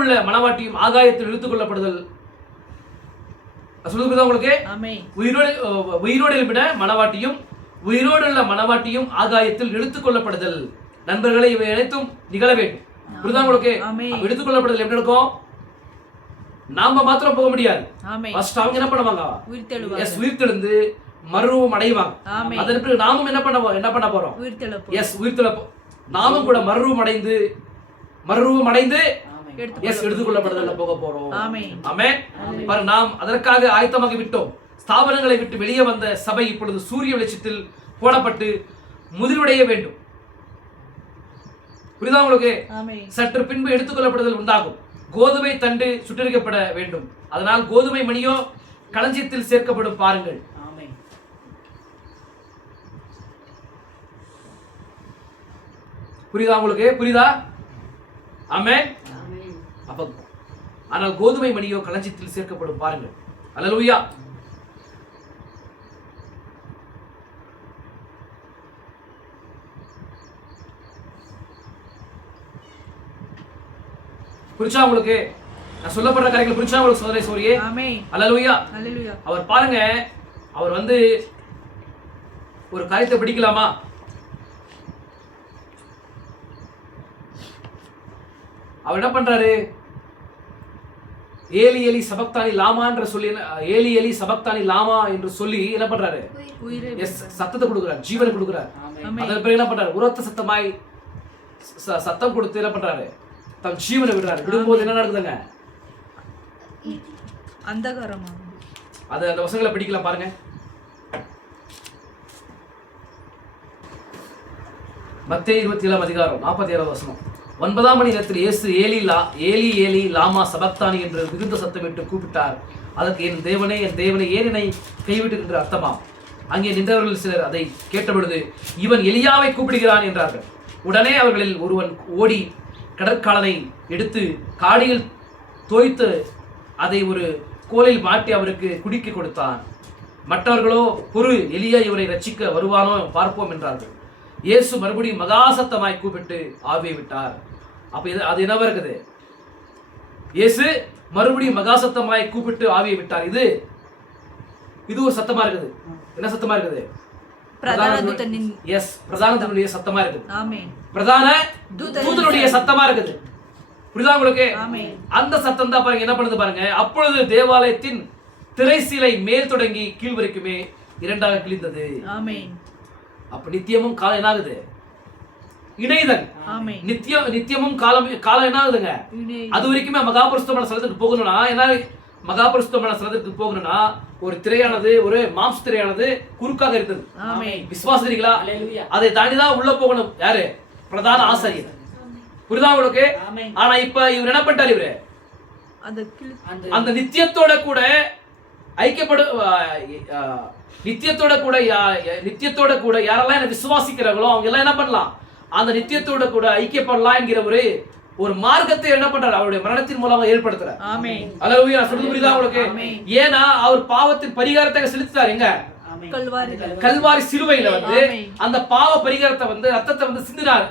உள்ள மனவாட்டியும் ஆகாயத்தில் எடுத்துக் கொள்ளப்படுதல். சொல்லுங்க உங்களுக்கு? உயிரோடு எழுப்பின மனவாட்டியும் உயிரோடு உள்ள மனவாட்டியும் ஆகாயத்தில் எடுத்துக் கொள்ளப்படுதல். நண்பர்களை இவை அனைத்தும் நிகழ வேண்டும். புரியுதா உங்களுக்கு? எடுத்துக் கொள்ளப்படுதல் எப்படி இருக்கும்? நாம மாத்திரம் போக முடியாது. ஃபர்ஸ்ட் அவங்க என்ன பண்ணுவாங்க? உயிர்த்தெழுந்து மறுரூபம் அடைவாங்க. அதன் பிறகு நாமும் என்ன பண்ண போறோம்? உயிர்த்தெழ நாமும் கூட மறுரூபம் அடைந்து எடுத்துக்கொள்ளப்படுதல்ல போக போறோம். ஆமென். ஆமென். பாரு, நாம் அதற்காக ஆயத்தமாகி விட்டோம். ஸ்தாபனங்களை விட்டு வெளியே வந்த சபை இப்பொழுது சூரிய வெளிச்சத்தில் போடப்பட்டு முதிர்வடைய வேண்டும். புரியுதா உங்களுக்கு? சற்று பின்பு எடுத்துக்கொள்ளப்படுதல் உண்டாகும். கோதுமை தண்டு சுட்டரிக்கப்பட வேண்டும். அதனால் கோதுமை மணியோ களஞ்சியத்தில் சேர்க்கப்படும் பாருங்கள். புரியுதா உங்களுக்கு? புரியுதா? ஆமென். அப்ப ஆனால் கோதுமை மணியோ களஞ்சியத்தில் சேர்க்கப்படும் பாருங்கள். அல்லேலூயா. புரிச்சா உங்களுக்கு? நான் சொல்லப்படுற காரியங்கள் புரிச்சா உங்களுக்கு சோதரை சோரியே? அல்லேலூயா. அவர் பாருங்க, அவர் வந்து ஒரு காரியத்தை பிடிக்கலாமா? அவர் என்ன பண்றாரு? ஏலி ஏலி சபக்தானி லாமா என்று சொல்லி, ஏலி ஏலி சபக்தானி லாமா என்று சொல்லி என்ன பண்றாரு? சத்தத்தை கொடுக்கிறார், ஜீவனை கொடுக்கிறார். அதன் பிறகு என்ன பண்றாரு? உரத்த சத்தமாய் சத்தம் கொடுத்து என்ன பண்றாரு? தம் ஜீவனை விடுறாரு. விடும்போது என்ன நடக்குதுங்க? அந்தகாரமா. அது அந்த வசனங்களை படிக்கலாம் பாருங்க. மத்தேயு 27 அதிகாரம் 47 வசனம். 9ஆம் மணி நேரத்தில் இயேசு ஏலி ஏலி லாமா சபக்தானி என்று மிகுந்த சத்தமிட்டு கூப்பிட்டார். அதற்கு என் தேவனே ஏன் என்னை கைவிட்டு என்று அர்த்தமா? அங்கே நின்றவர்கள் சிலர் அதை கேட்டபொழுது இவன் எலியாவை கூப்பிடுகிறான் என்றார்கள். உடனே அவர்களில் ஒருவன் ஓடி கடற்காலனை எடுத்து காடியில் தோய்த்து அதை ஒரு கோலில் மாட்டி அவருக்கு குடிக்க கொடுத்தான். மற்றவர்களோ பொறு, எலியா இவரை ரட்சிக்க வருவானோ பார்ப்போம் என்றார்கள். இயேசு மறுபடியும் மகாசத்தமாய் கூப்பிட்டு ஆவியை விட்டார். அப்ப அது என்னவா இருக்குது? இயேசு மறுபடியும் மகாசத்தமாய் கூப்பிட்டு ஆவியை விட்டார். இது ஒரு சத்தமா இருக்குது. என்ன சத்தமா இருக்குது? பிரதான தூதனுடைய சத்தமா இருக்குது. பிரதான தூதனுடைய சத்தமா இருக்குது. புரியுதா உங்களுக்கு? அந்த சத்தம் தான் பாருங்க என்ன பண்ணுது பாருங்க. அப்பொழுது தேவாலயத்தின் திரைசீலை மேல் தொடங்கி கீழ் வரைக்குமே இரண்டாக கிழிந்தது. அப்ப நித்தியமும் காலம் என்ன ஆகுது? இணைதல். நித்தியமும் காலம் என்ன ஆகுதுங்க? அது வரைக்குமே மகாபரிசுத்தமான ஸ்தலத்துக்கு போகணும்னா என்ன? மகாபரிசுத்தமான ஸ்தலத்துக்கு போகணும்னா ஒரு திரையானது, ஒரு மாம்ச திரையானது குறுக்காக இருக்குது. விசுவாசிக்கிறீங்களா? அதை தாண்டிதான் உள்ள போகணும். யாரு? பிரதான ஆசாரியர். புரியுதா உங்களுக்கு? ஆனா இப்ப இவர் என்ன பண்ணிட்டாரு? இவரு அந்த நித்தியத்தோட கூட ஐக்கியப்படு, நித்தியத்தோட கூட யாரெல்லாம் என்ன விசுவாசிக்கிறாங்களோ அவங்க எல்லாம் என்ன பண்ணலாம்? அந்த நித்தியத்தோட கூட ஐக்கியப்படலாம் என்கிற ஒரு மார்க்கத்தை என்ன பண்றாரு? அவருடைய மரணத்தின் மூலமா ஏற்படுத்துறார். அல்லேலூயா. சொல்றது புரியுதா உங்களுக்கு? ஏன்னா அவர் பாவத்தின் பரிகாரத்தை செலுத்திட்டார். எங்க? கல்வாரி சிலுவையில அந்த பாவ பரிகாரத்தை ரத்தத்தை சிந்தினார்.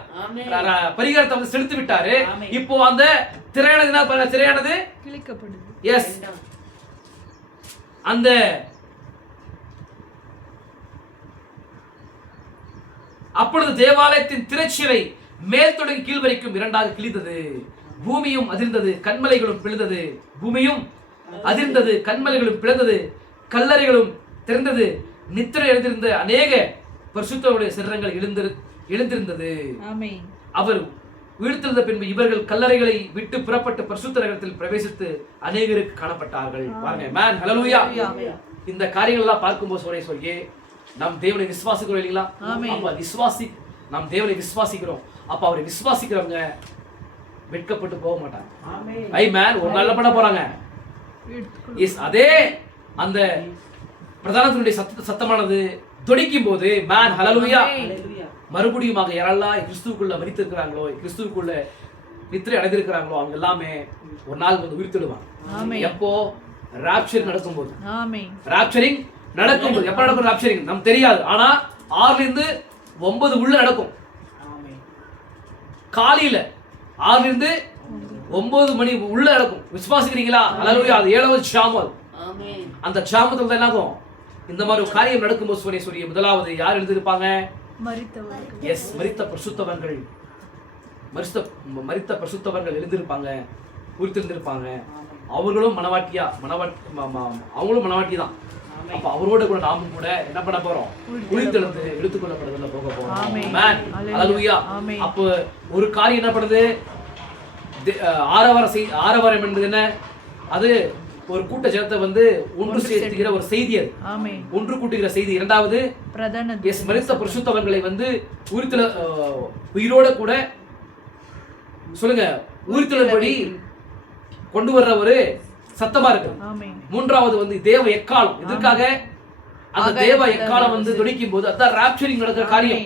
பரிகாரத்தை செலுத்தி விட்டாரு. இப்போ அந்த திரையானது என்ன பண்ண? திரையானது கிழிக்கப்படுது. எஸ், அந்த அப்பொழுது தேவாலயத்தின் திரைச்சீலை மேல் தொடங்கி கீழ் வரைக்கும் இரண்டாக கிழிந்தது. பூமியும் அதிர்ந்தது, கண்மலைகளும் பிளந்தது. பூமியும் அதிர்ந்தது, கண்மலைகளும் பிளந்தது, கல்லறைகளும் திறந்தது. நித்திரை எழுந்திருந்த அநேக பரிசுத்தருடைய சரீரங்கள் எழுந்திருந்தது. அவர் உயிர்த்தெழுந்த பின்பு இவர்கள் கல்லறைகளை விட்டு புறப்பட்டு பரிசுத்த நகரத்தில் பிரவேசித்து அநேகருக்கு காணப்பட்டார்கள். பாருங்க மேன். ஹல்லேலூயா. இந்த காரியங்கள் எல்லாம் பார்க்கும்போது சொல்லியே நாம் தேவனை விசுவாசிக்கிறோம் இல்லைங்களா? அப்ப நாம் தேவனை விசுவாசிக்கிறோம். அப்ப அவரை விசுவாசிக்கிறவங்க வெட்கப்பட்டு போக மாட்டாங்க. ஆமென். ஒரு நல்ல பண்ண போறாங்க. அதே அந்த பிரதானத்தினுடைய சத்தமானது துடிக்கும் போது மேன். ஹல்லேலூயா. மறுபடியும் யாரெல்லாம் கிறிஸ்துவுக்குள்ள மரித்திருக்கிறாங்களோ, கிறிஸ்துவுக்குள்ள நித்திரை அடைந்திருக்கிறாங்களோ அவங்க எல்லாமே ஒரு நாள் உயிர்த்தெழுவாங்க. எப்போ? ராப்சர் நடக்கும்போது. ராப்சரிங் நடக்கும்போது. எப்ப நடக்கும் ராப்சரிங் நமக்கு தெரியாது. ஆனா 6 இருந்து 9 உள்ள நடக்கும். காலையில 6 இருந்து 9 மணி உள்ள நடக்கும். விசுவாசிக்கிறீங்களா? அல்லேலூயா. அது 7வது ஜாமம். அந்த ஜாமத்துல என்ன ஆகும்? இந்த மாதிரி ஒரு காரியம் நடக்கும்போது சொல்லி முதலாவது யார் எழுதிருப்பாங்க? எஸ், மரித்த பரிசுத்தவர்கள் எழுந்திருப்பாங்க, உயிர்த்தெழுந்திருப்பாங்க. அவர்களும் அவங்களும் மனவாட்டி தான். அப்ப அவரோட கூட நாமும் கூட என்ன பண்ண போறோம்? உயிர்த்தெழுந்து எடுத்துக்கொள்ளப்படுறதுல போக போறோம். ஆமென். அல்லேலூயா. அப்ப ஒரு காரியம் என்ன பண்ணுது? ஆரவாரம் என்பது என்ன? அது ஒரு கூட்ட ஜனத்தை வந்து ஒன்று சேர்த்துகிற ஒரு செய்தி. அது ஒன்று கூட்டுகிற செய்தி. இரண்டாவது மரித்த பரிசுத்தவர்களை வந்து உயிரோட கூட சொல்லுங்க உயிர்த்தெழும்படி கொண்டு வர்ற ஒரு சத்தமா இருக்கு. மூன்றாவது வந்து தேவ எக்காலம். இதற்காக அந்த தேவ எக்காலம் வந்து துடிக்கும் போது அதான் ராப்சரிங் நடக்கிற காரியம்.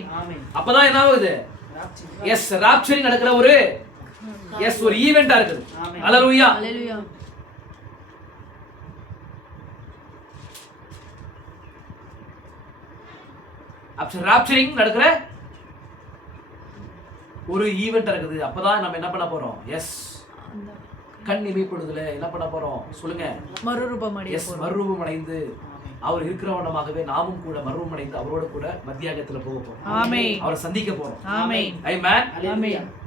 அப்பதான் என்ன ஆகுது? எஸ், ராப்சரிங் நடக்கிற ஒரு ஒரு ஈவெண்டா இருக்குது. அல்லேலூயா. ராப்சரிங் நடக்கிற ஒரு ஈவெண்ட் இருக்குது. அப்பதான் நம்ம என்ன பண்ண போறோம்? எஸ், கண் இமைப்படுதுல என்ன பண்ண போறோம்? சொல்லுங்க. மறுரூபம் அடைந்து அவர் இருக்கிறவனமாகவே நாமும் கூட மறுரூபம் அடைந்து அவரோட கூட மத்தியாகத்துல போக போறோம். அவரை சந்திக்க போறோம்.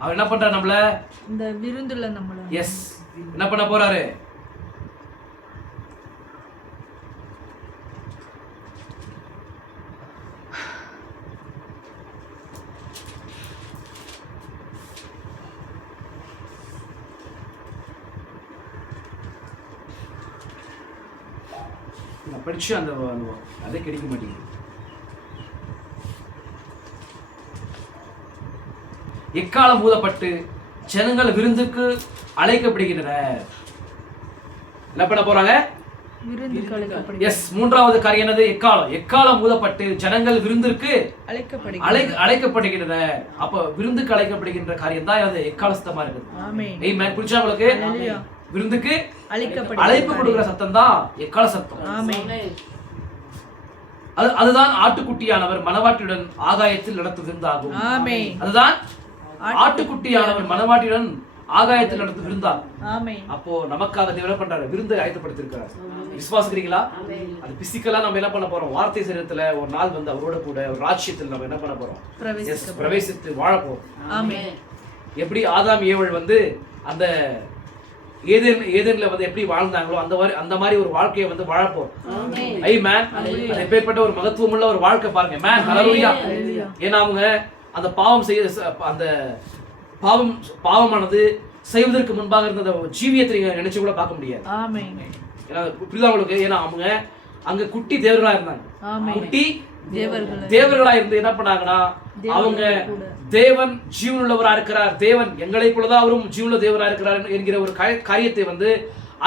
அவர் என்ன பண்றாரு? நம்மள இந்த விருந்துல நம்மள எஸ் என்ன பண்ண போறாரு? படிச்சு அந்த அதே கிடைக்க மாட்டேங்குது. எக்காலம் ஊதப்பட்டு ஜனங்கள் விருந்துக்கு அழைக்கப்படுகின்றனர். என்ன பண்ண போறாங்க? எஸ், மூன்றாவது காரியம் என்னது? எக்காலம் ஊதப்பட்டு ஜனங்கள் விருந்திற்கு அழைக்கப்படுகின்றனர். அப்ப விருந்துக்கு அழைக்கப்படுகின்ற காரியம் தான் அது எக்காலஸ்தமா இருக்குது. ஆமென். புரிஞ்சா உங்களுக்கு? விருந்துக்கு அழைப்பு கொடுக்கிற சத்தம் தான் எக்கால சத்தம். அதுதான் ஆட்டுக்குட்டியானவர் மனவாட்டியுடன் ஆகாயத்தில் நடத்தும் விருந்தாகும். அதுதான் ஆட்டுக்குட்டியானவர் மனவாட்டியுடன் ஆகாயத்தில் நடத்தும் விருந்தாகும். அப்போ நமக்காக தேவன் பண்றாரு, விருந்தை ஆயத்தப்படுத்திருக்கிறார். விசுவாசிக்கிறீங்களா? அது பிசிக்கலா நம்ம என்ன பண்ண போறோம்? வார்த்தை சரீரத்துல ஒரு நாள் வந்து அவரோட கூட ஒரு ராஜ்யத்தில் நம்ம என்ன பண்ண போறோம்? பிரவேசித்து வாழ போறோம். எப்படி ஆதாம் ஏவல் வந்து அந்த ஏதேன்ல வந்து எப்படி வாழ்ந்தாங்களோ அந்த மாதிரி ஒரு வாழ்க்கையை வந்து வாழப்போம். ஆமென். அது எப்பேற்பட்ட ஒரு மகத்துவமுள்ள ஒரு வாழ்க்கை பாருங்க. மேன், ஹல்லேலூயா. ஏன்னா அவங்க அந்த அந்த பாவமானது செய்வதற்கு முன்பாக இருந்த ஜீவியத்தை நீங்க நினைச்சு கூட பார்க்க முடியாது. ஏன்னா புரியுதா உங்களுக்கு? ஏன்னா அவங்க அங்க குட்டி தேவர்களா இருந்தாங்க. குட்டி தேவர்களா இருந்து என்ன பண்ணாங்கன்னா, அவங்க தேவன் ஜீவனுள்ளவரா இருக்கிறார், தேவன் எங்களை போலதான் அவரும் ஜீவனுள்ள தேவரா இருக்கிறார் என்கிற ஒரு காரியத்தை வந்து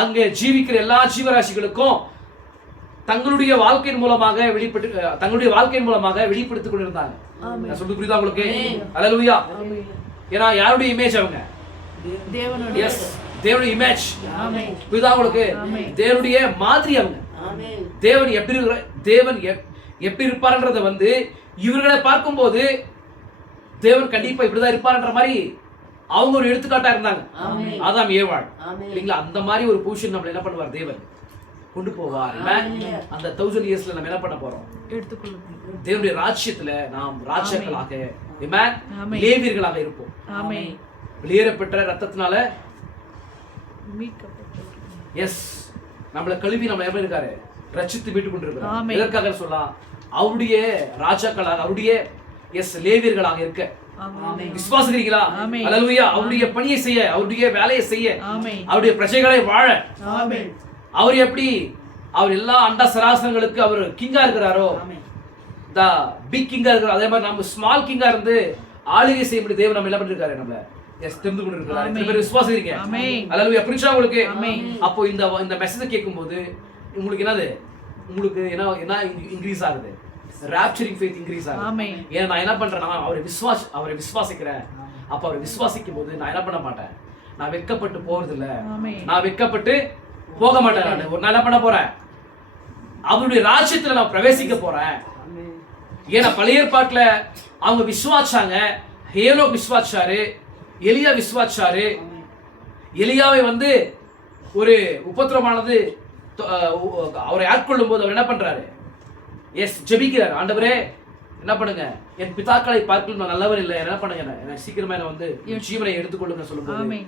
அங்கே ஜீவிக்கிற எல்லா ஜீவராசிகளுக்கும் தங்களுடைய வாழ்க்கையின் மூலமாக வெளிப்படுத்திக் கொண்டிருந்தாங்க. நான் சொல்றது புரியுதா உங்களுக்கு? அல்லேலூயா. ஏன்னா யாருடைய இமேஜ் அவங்க? தேவனுடைய இமேஜ். புரியுதா உங்களுக்கு? தேவனுடைய மாதிரி அவங்க. தேவன் எப்படி இருப்பார்ன்றத வந்து இவர்களை பார்க்கும்போது தேவன் கண்டிப்பா இப்படிதான் இருப்பார்ன்ற மாதிரி அவங்க ஒரு எடுத்துக்காட்டா இருந்தாங்க. ஆதாம் ஏவாள் இல்லைங்களா? அந்த மாதிரி ஒரு பொசிஷன் நம்ம என்ன பண்ணுவார்? தேவன் கொண்டு போவார். அந்த 1000 இயர்ஸ்ல நம்ம என்ன பண்ண போறோம்? தேவனுடைய ராஜ்யத்துல நாம் ராஜாக்களாக, லேவியர்களாக இருப்போம். வெளியேறப்பட்ட ரத்தத்தினால எஸ் நம்மளை கழுவி நம்ம எப்படி இருக்காரு? ரட்சித்து மீட்டு கொண்டிருக்கிறார். எதற்காக சொல்லலாம்? அவருடைய ராஜாக்களாக, அவருடைய லேவியர்களாக இருக்க. விசுவாசிக்கிறீங்களா? அல்லேலூயா. அவருடைய பணியை செய்ய, அவருடைய வேலையை செய்ய, அவருடைய பிரஜைகளை வாழ. அவர் எல்லா அண்ட சராசரங்களுக்கு அவர் கிங்கா இருக்கிறாரோ, த பிக் கிங்கா இருக்கிறார். அதே மாதிரி நம்ம ஸ்மால் கிங்கா இருந்து ஆளுகை செய்ய முடியும். தேவன் நம்ம என்ன பண்ணிருக்காரு? நம்ம தெரிந்து கொண்டிருக்கிறார். இந்த மாதிரி விசுவாசிக்கிறீங்க? அல்லேலூயா. புரிஞ்சா உங்களுக்கு? அப்போ இந்த மெசேஜ் கேட்கும்போது உங்களுக்கு என்னது? உங்களுக்கு என்ன இன்க்ரீஸ் ஆகுது? ராப்சரிங் ஃபெய்த் இன்க்ரீஸ் ஆகுது. ஏன்னா நான் என்ன பண்றேன்னா அவரை விசுவாசிக்கிறேன். அப்ப அவரை விசுவாசிக்கும் போது நான் என்ன பண்ண மாட்டேன்? நான் வெட்கப்பட்டு போறது இல்ல. நான் வெட்கப்பட்டு போக மாட்டேன். நான் ஒரு நாள் என்ன பண்ண போறேன்? அவருடைய ராஜ்யத்துல நான் பிரவேசிக்க போறேன். ஏன்னா பழைய ஏற்பாட்டுல அவங்க விசுவாசாங்க. ஹேனோக் விசுவாசாரு, எலியா விசுவாசாரு. எலியாவை வந்து ஒரு உபத்திரமானது அவரை ஆட்கொள்ளும் போது அவர் என்ன பண்றாரு? ஜெபிக்கிறார். ஆண்டவரே என்ன பண்ணுங்க, என் பிதாக்களை பார்க்கல நான் நல்லவர் இல்லை, என்ன பண்ணுங்க, எனக்கு சீக்கிரமா என்ன வந்து ஜீவனை எடுத்துக்கொள்ளுங்க சொல்லும்போது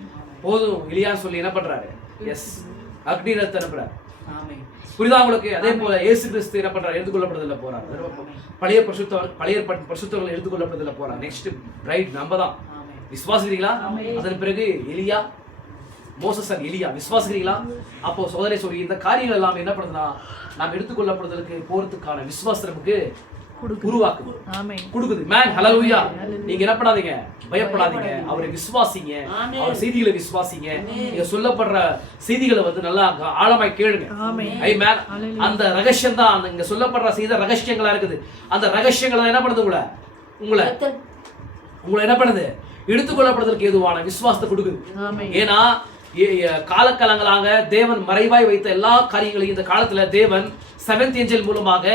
போதும் இல்லையா சொல்லி என்ன பண்றாரு? அக்னிரத்தை அனுப்புறாரு. புரியுதா உங்களுக்கு? அதே போல இயேசு கிறிஸ்து என்ன பண்றாரு? எடுத்துக்கொள்ளப்படுறதுல போறாரு. பழைய பரிசுத்தவர்கள் எடுத்துக்கொள்ளப்படுறதுல போறாங்க. நெக்ஸ்ட் பிரைட் நம்ம தான். விசுவாசிக்கிறீங்களா? அதன் பிறகு எலியா, மோசஸ் and எலியா. விசுவாசிக்கிறீங்களா? அப்போ சகோதரே சொல்லி இந்த காரியங்கள் எல்லாம் என்ன பண்ணுதுன்னா நாம் எடுத்துக்கொள்ளப்படுவதற்கு போறதுக்கான விசுவாசம் நமக்கு உருவாக்குது, கொடுக்குது. மேன் ஹalleluya. நீங்க என்ன பண்ணாதீங்க, பயப்படாதீங்க, அவரை விசுவாசிங்க, அவர் செய்திகளை விசுவாசிங்க. நீங்க சொல்லப்படுற செய்திகளை வந்து நல்லா ஆழமாய் கேளுங்க. ஆமென். அந்த ரகசியம் தான் இங்க சொல்லப்படுற செய்த ரகசியங்களா இருக்குது. அந்த ரகசியங்களை என்ன பண்ணுது, உங்களை என்ன பண்ணுது, எடுத்துக்கொள்ளப்படுவதற்கு ஏதுவான விசுவாசத்தை கொடுக்குது. ஏன்னா காலகாலங்களாக தேவன் மறைவாய் வைத்த எல்லா காரியங்களையும் இந்த காலத்துல தேவன் 7th ஏஞ்சல் மூலமாக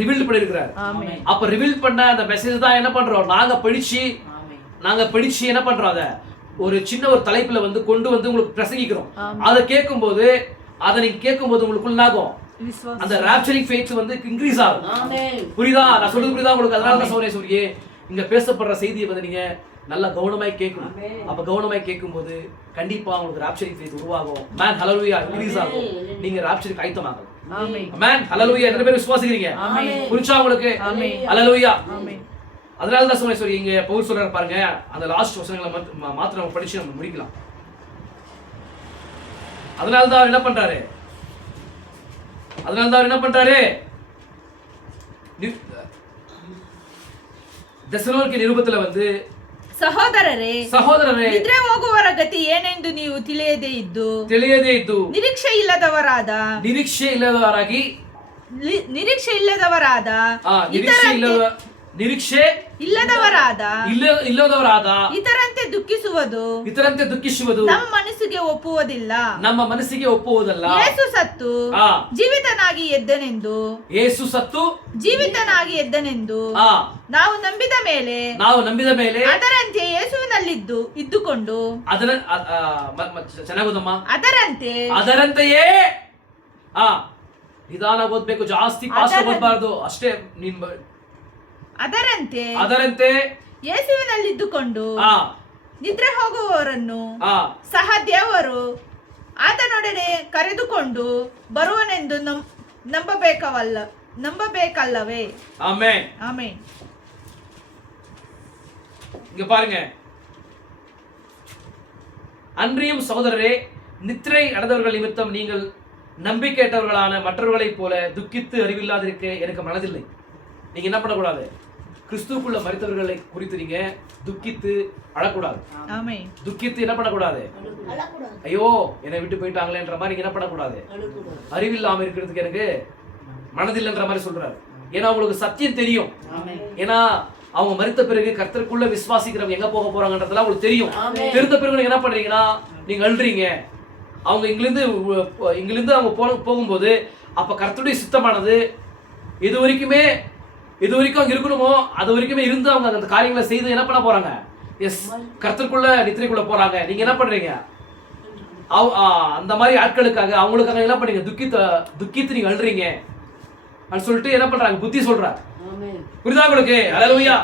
ரிவீல் பண்ணிருக்கிறார். அப்ப ரிவீல் பண்ண அந்த மெசேஜ் தான் என்ன பண்றோம், நாங்க படிச்சு என்ன பண்றோம், அத ஒரு சின்ன ஒரு தலைப்புல வந்து கொண்டு வந்து உங்களுக்கு பிரசங்கிக்கிறோம். அதை கேட்கும்போது நீங்க கேட்கும்போது உங்களுக்குள்ள ஆகும், அந்த ராப்சரிங் ஃபெய்த் வந்து இன்க்ரீஸ் ஆகும். புரியுதா நான் சொல்றது? புரியுதா உங்களுக்கு? அதனால தான் சொல்றேன், இங்க பேசப்படுற செய்தியை வந்து நீங்க நல்லா கவனமாய் கேட்கணும். அப்ப கவனமாய் கேட்கும்போது கண்டிப்பா உங்களுக்கு ராப்சரிங் ஃபெய்த் உருவாகும். மேன் ஹalleluya, இன்க்ரீஸ் ஆகும். நீங்க ராப்சரிங் ஆயத்தமாகும். ஆமென். மேன் ஹalleluya. எத்தனை பேர் விசுவாசிக்கிறீங்க? புரிஞ்சா உங்களுக்கு? ஹalleluya. அதனால தான் சொல்றேன், இங்க பவுல் சொல்றாரு பாருங்க, அந்த லாஸ்ட் வசனங்களை மாத்திரம் நம்ம படிச்சு நம்ம முடிக்கலாம். அதனால தான் என்ன பண்றாரு, தெசலோனிக்கே நிருபத்துல வந்து ಸಹೋದರರೇ ನಿದ್ರೆ ಹೋಗುವವರ ಗತಿ ಏನೆಂದು ನೀವು ತಿಳಿಯದೇ ಇದ್ದು ನಿರೀಕ್ಷೆ ಇಲ್ಲದವರಾದ ಇತರಂತೆ ದುಃಖಿಸುವುದು ನಮ್ಮ ಮನಸ್ಸಿಗೆ ಒಪ್ಪುವುದಿಲ್ಲ. ಯೇಸು ಸತ್ತು ಜೀವಿತನಾಗಿ ಎದ್ದನೆಂದು ನಾವು ನಂಬಿದ ಮೇಲೆ ಅದರಂತೆ ಯೇಸುವಿನಲ್ಲಿದ್ದು ಇದ್ದುಕೊಂಡು ಅದರಂತೆಯೇ ನಿಧಾನ ಓದ್ಬೇಕು, ಜಾಸ್ತಿ ಫಾಸ್ಟ್ ಓದಬಾರದು ಅಷ್ಟೇ. ಅದರಂತೆ ಯೇಸುವಿನಲ್ಲಿದ್ದುಕೊಂಡು ನಿದ್ರೆ ಹೋಗುವವರನ್ನು ಸಹ ದೇವರು ಆತನೊಡನೆ ಕರೆದುಕೊಂಡು ಬರುವನೆಂದು ನಂಬಬೇಕಲ್ಲವೇ? ஆமென். ஆமென். இங்க பாருங்க, அன்றியும் சகோதரரே, நித்திரை அடைந்தவர்கள் நிமித்தம் நீங்கள் நம்பிக்கையற்றவர்களான மற்றவர்களைப் போல துக்கித்து அறிவில்லாதிருக்க எனக்கு மனதில்லை. நீங்க என்ன பண்ணக்கூடாது, கிறிஸ்துவுக்குள்ள மரித்தவர்களை குறித்து நீங்க துக்கித்து அழக்கூடாது. துக்கித்து என்ன பண்ணக்கூடாது, ஐயோ என்னை விட்டு போயிட்டாங்களேன்ற மாதிரி என்ன பண்ணக்கூடாது, அறிவில்லாம இருக்கிறதுக்கு எனக்கு மனதில்லைன்ற மாதிரி சொல்றாரு. ஏன்னா உங்களுக்கு சத்தியம் தெரியும். ஏன்னா அவங்க மரித்த பிறகு கர்த்தருக்குள்ள விசுவாசிக்கிறவங்க எங்க போக போறாங்கன்றதெல்லாம் உங்களுக்கு தெரியும். தெரிந்த பிறகு நீங்க என்ன பண்றீங்கன்னா நீங்க அழுறீங்க. அவங்க இங்கிலிருந்து அவங்க போகும்போது அப்ப கர்த்தருடைய சித்தமானது எது வரைக்கும் அங்க இருக்கணுமோ அது வரைக்குமே இருந்து அவங்க அந்த காரியங்களை செய்து என்ன பண்ண போறாங்க, எஸ் கர்த்தருக்குள்ள நித்திரைக்குள்ள போறாங்க. நீங்க என்ன பண்றீங்க, அந்த மாதிரி ஆட்களுக்காக அவங்களுக்காக என்ன பண்றீங்க, துக்கித்து நீங்க அழுறீங்க அப்படின்னு சொல்லிட்டு என்ன பண்றாங்க, புத்தி சொல்றாங்க. புரியுதா உங்களுக்கு? ஹல்லேலூயா.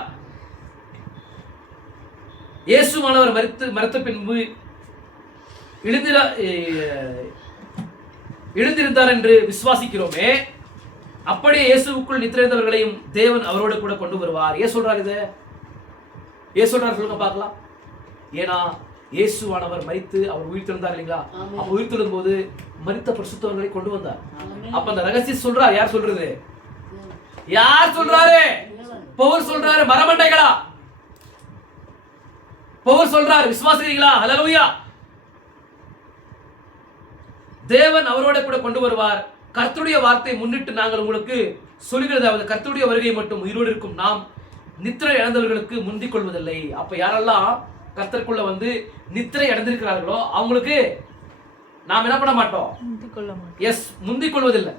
இயேசுவானவர் மரித்த பின்பு எழுந்திருந்தார் என்று விசுவாசிக்கிறோமே, அப்படியே இயேசுவுக்குள் நித்திரைந்தவர்களையும் தேவன் அவரோடு கூட கொண்டு வருவார். ஏன் சொல்றாரு இது? ஏன் சொல்றாரு சொல்லுங்க பார்க்கலாம். ஏன்னா இயேசுவானவர் மரித்து அவர் உயிர்த்தெழுந்தார் இல்லைங்களா? அப்ப உயிர்த்தெழும் போது மரித்த பரிசுத்தவர்களை கொண்டு வந்தார். அப்ப அந்த ரகசியம் சொல்றார். யார் சொல்றது? யார் சொல்றாரு? பவுல் சொல்றாரு. மரமண்டைகளா பவுல் சொல்றாரு. விசுவாசிக்கிறீங்களா? ஹல்லேலூயா. தேவன் அவரோட கூட கொண்டு வருவார். கர்த்தருடைய வார்த்தை முன்னிட்டு நாங்கள் உங்களுக்கு சொல்லுகிறதாவது, கர்த்தருடைய வருகை மட்டும் உயிரோடு இருக்கும் நாம் நித்திரை இழந்தவர்களுக்கு முந்திக் கொள்வதில்லை. அப்ப யாரெல்லாம் கர்த்தருக்குள்ள வந்து நித்திரை அடைந்திருக்கிறார்களோ அவங்களுக்கு நாம் என்ன பண்ண மாட்டோம், எஸ் முந்திக் கொள்வதில்லை.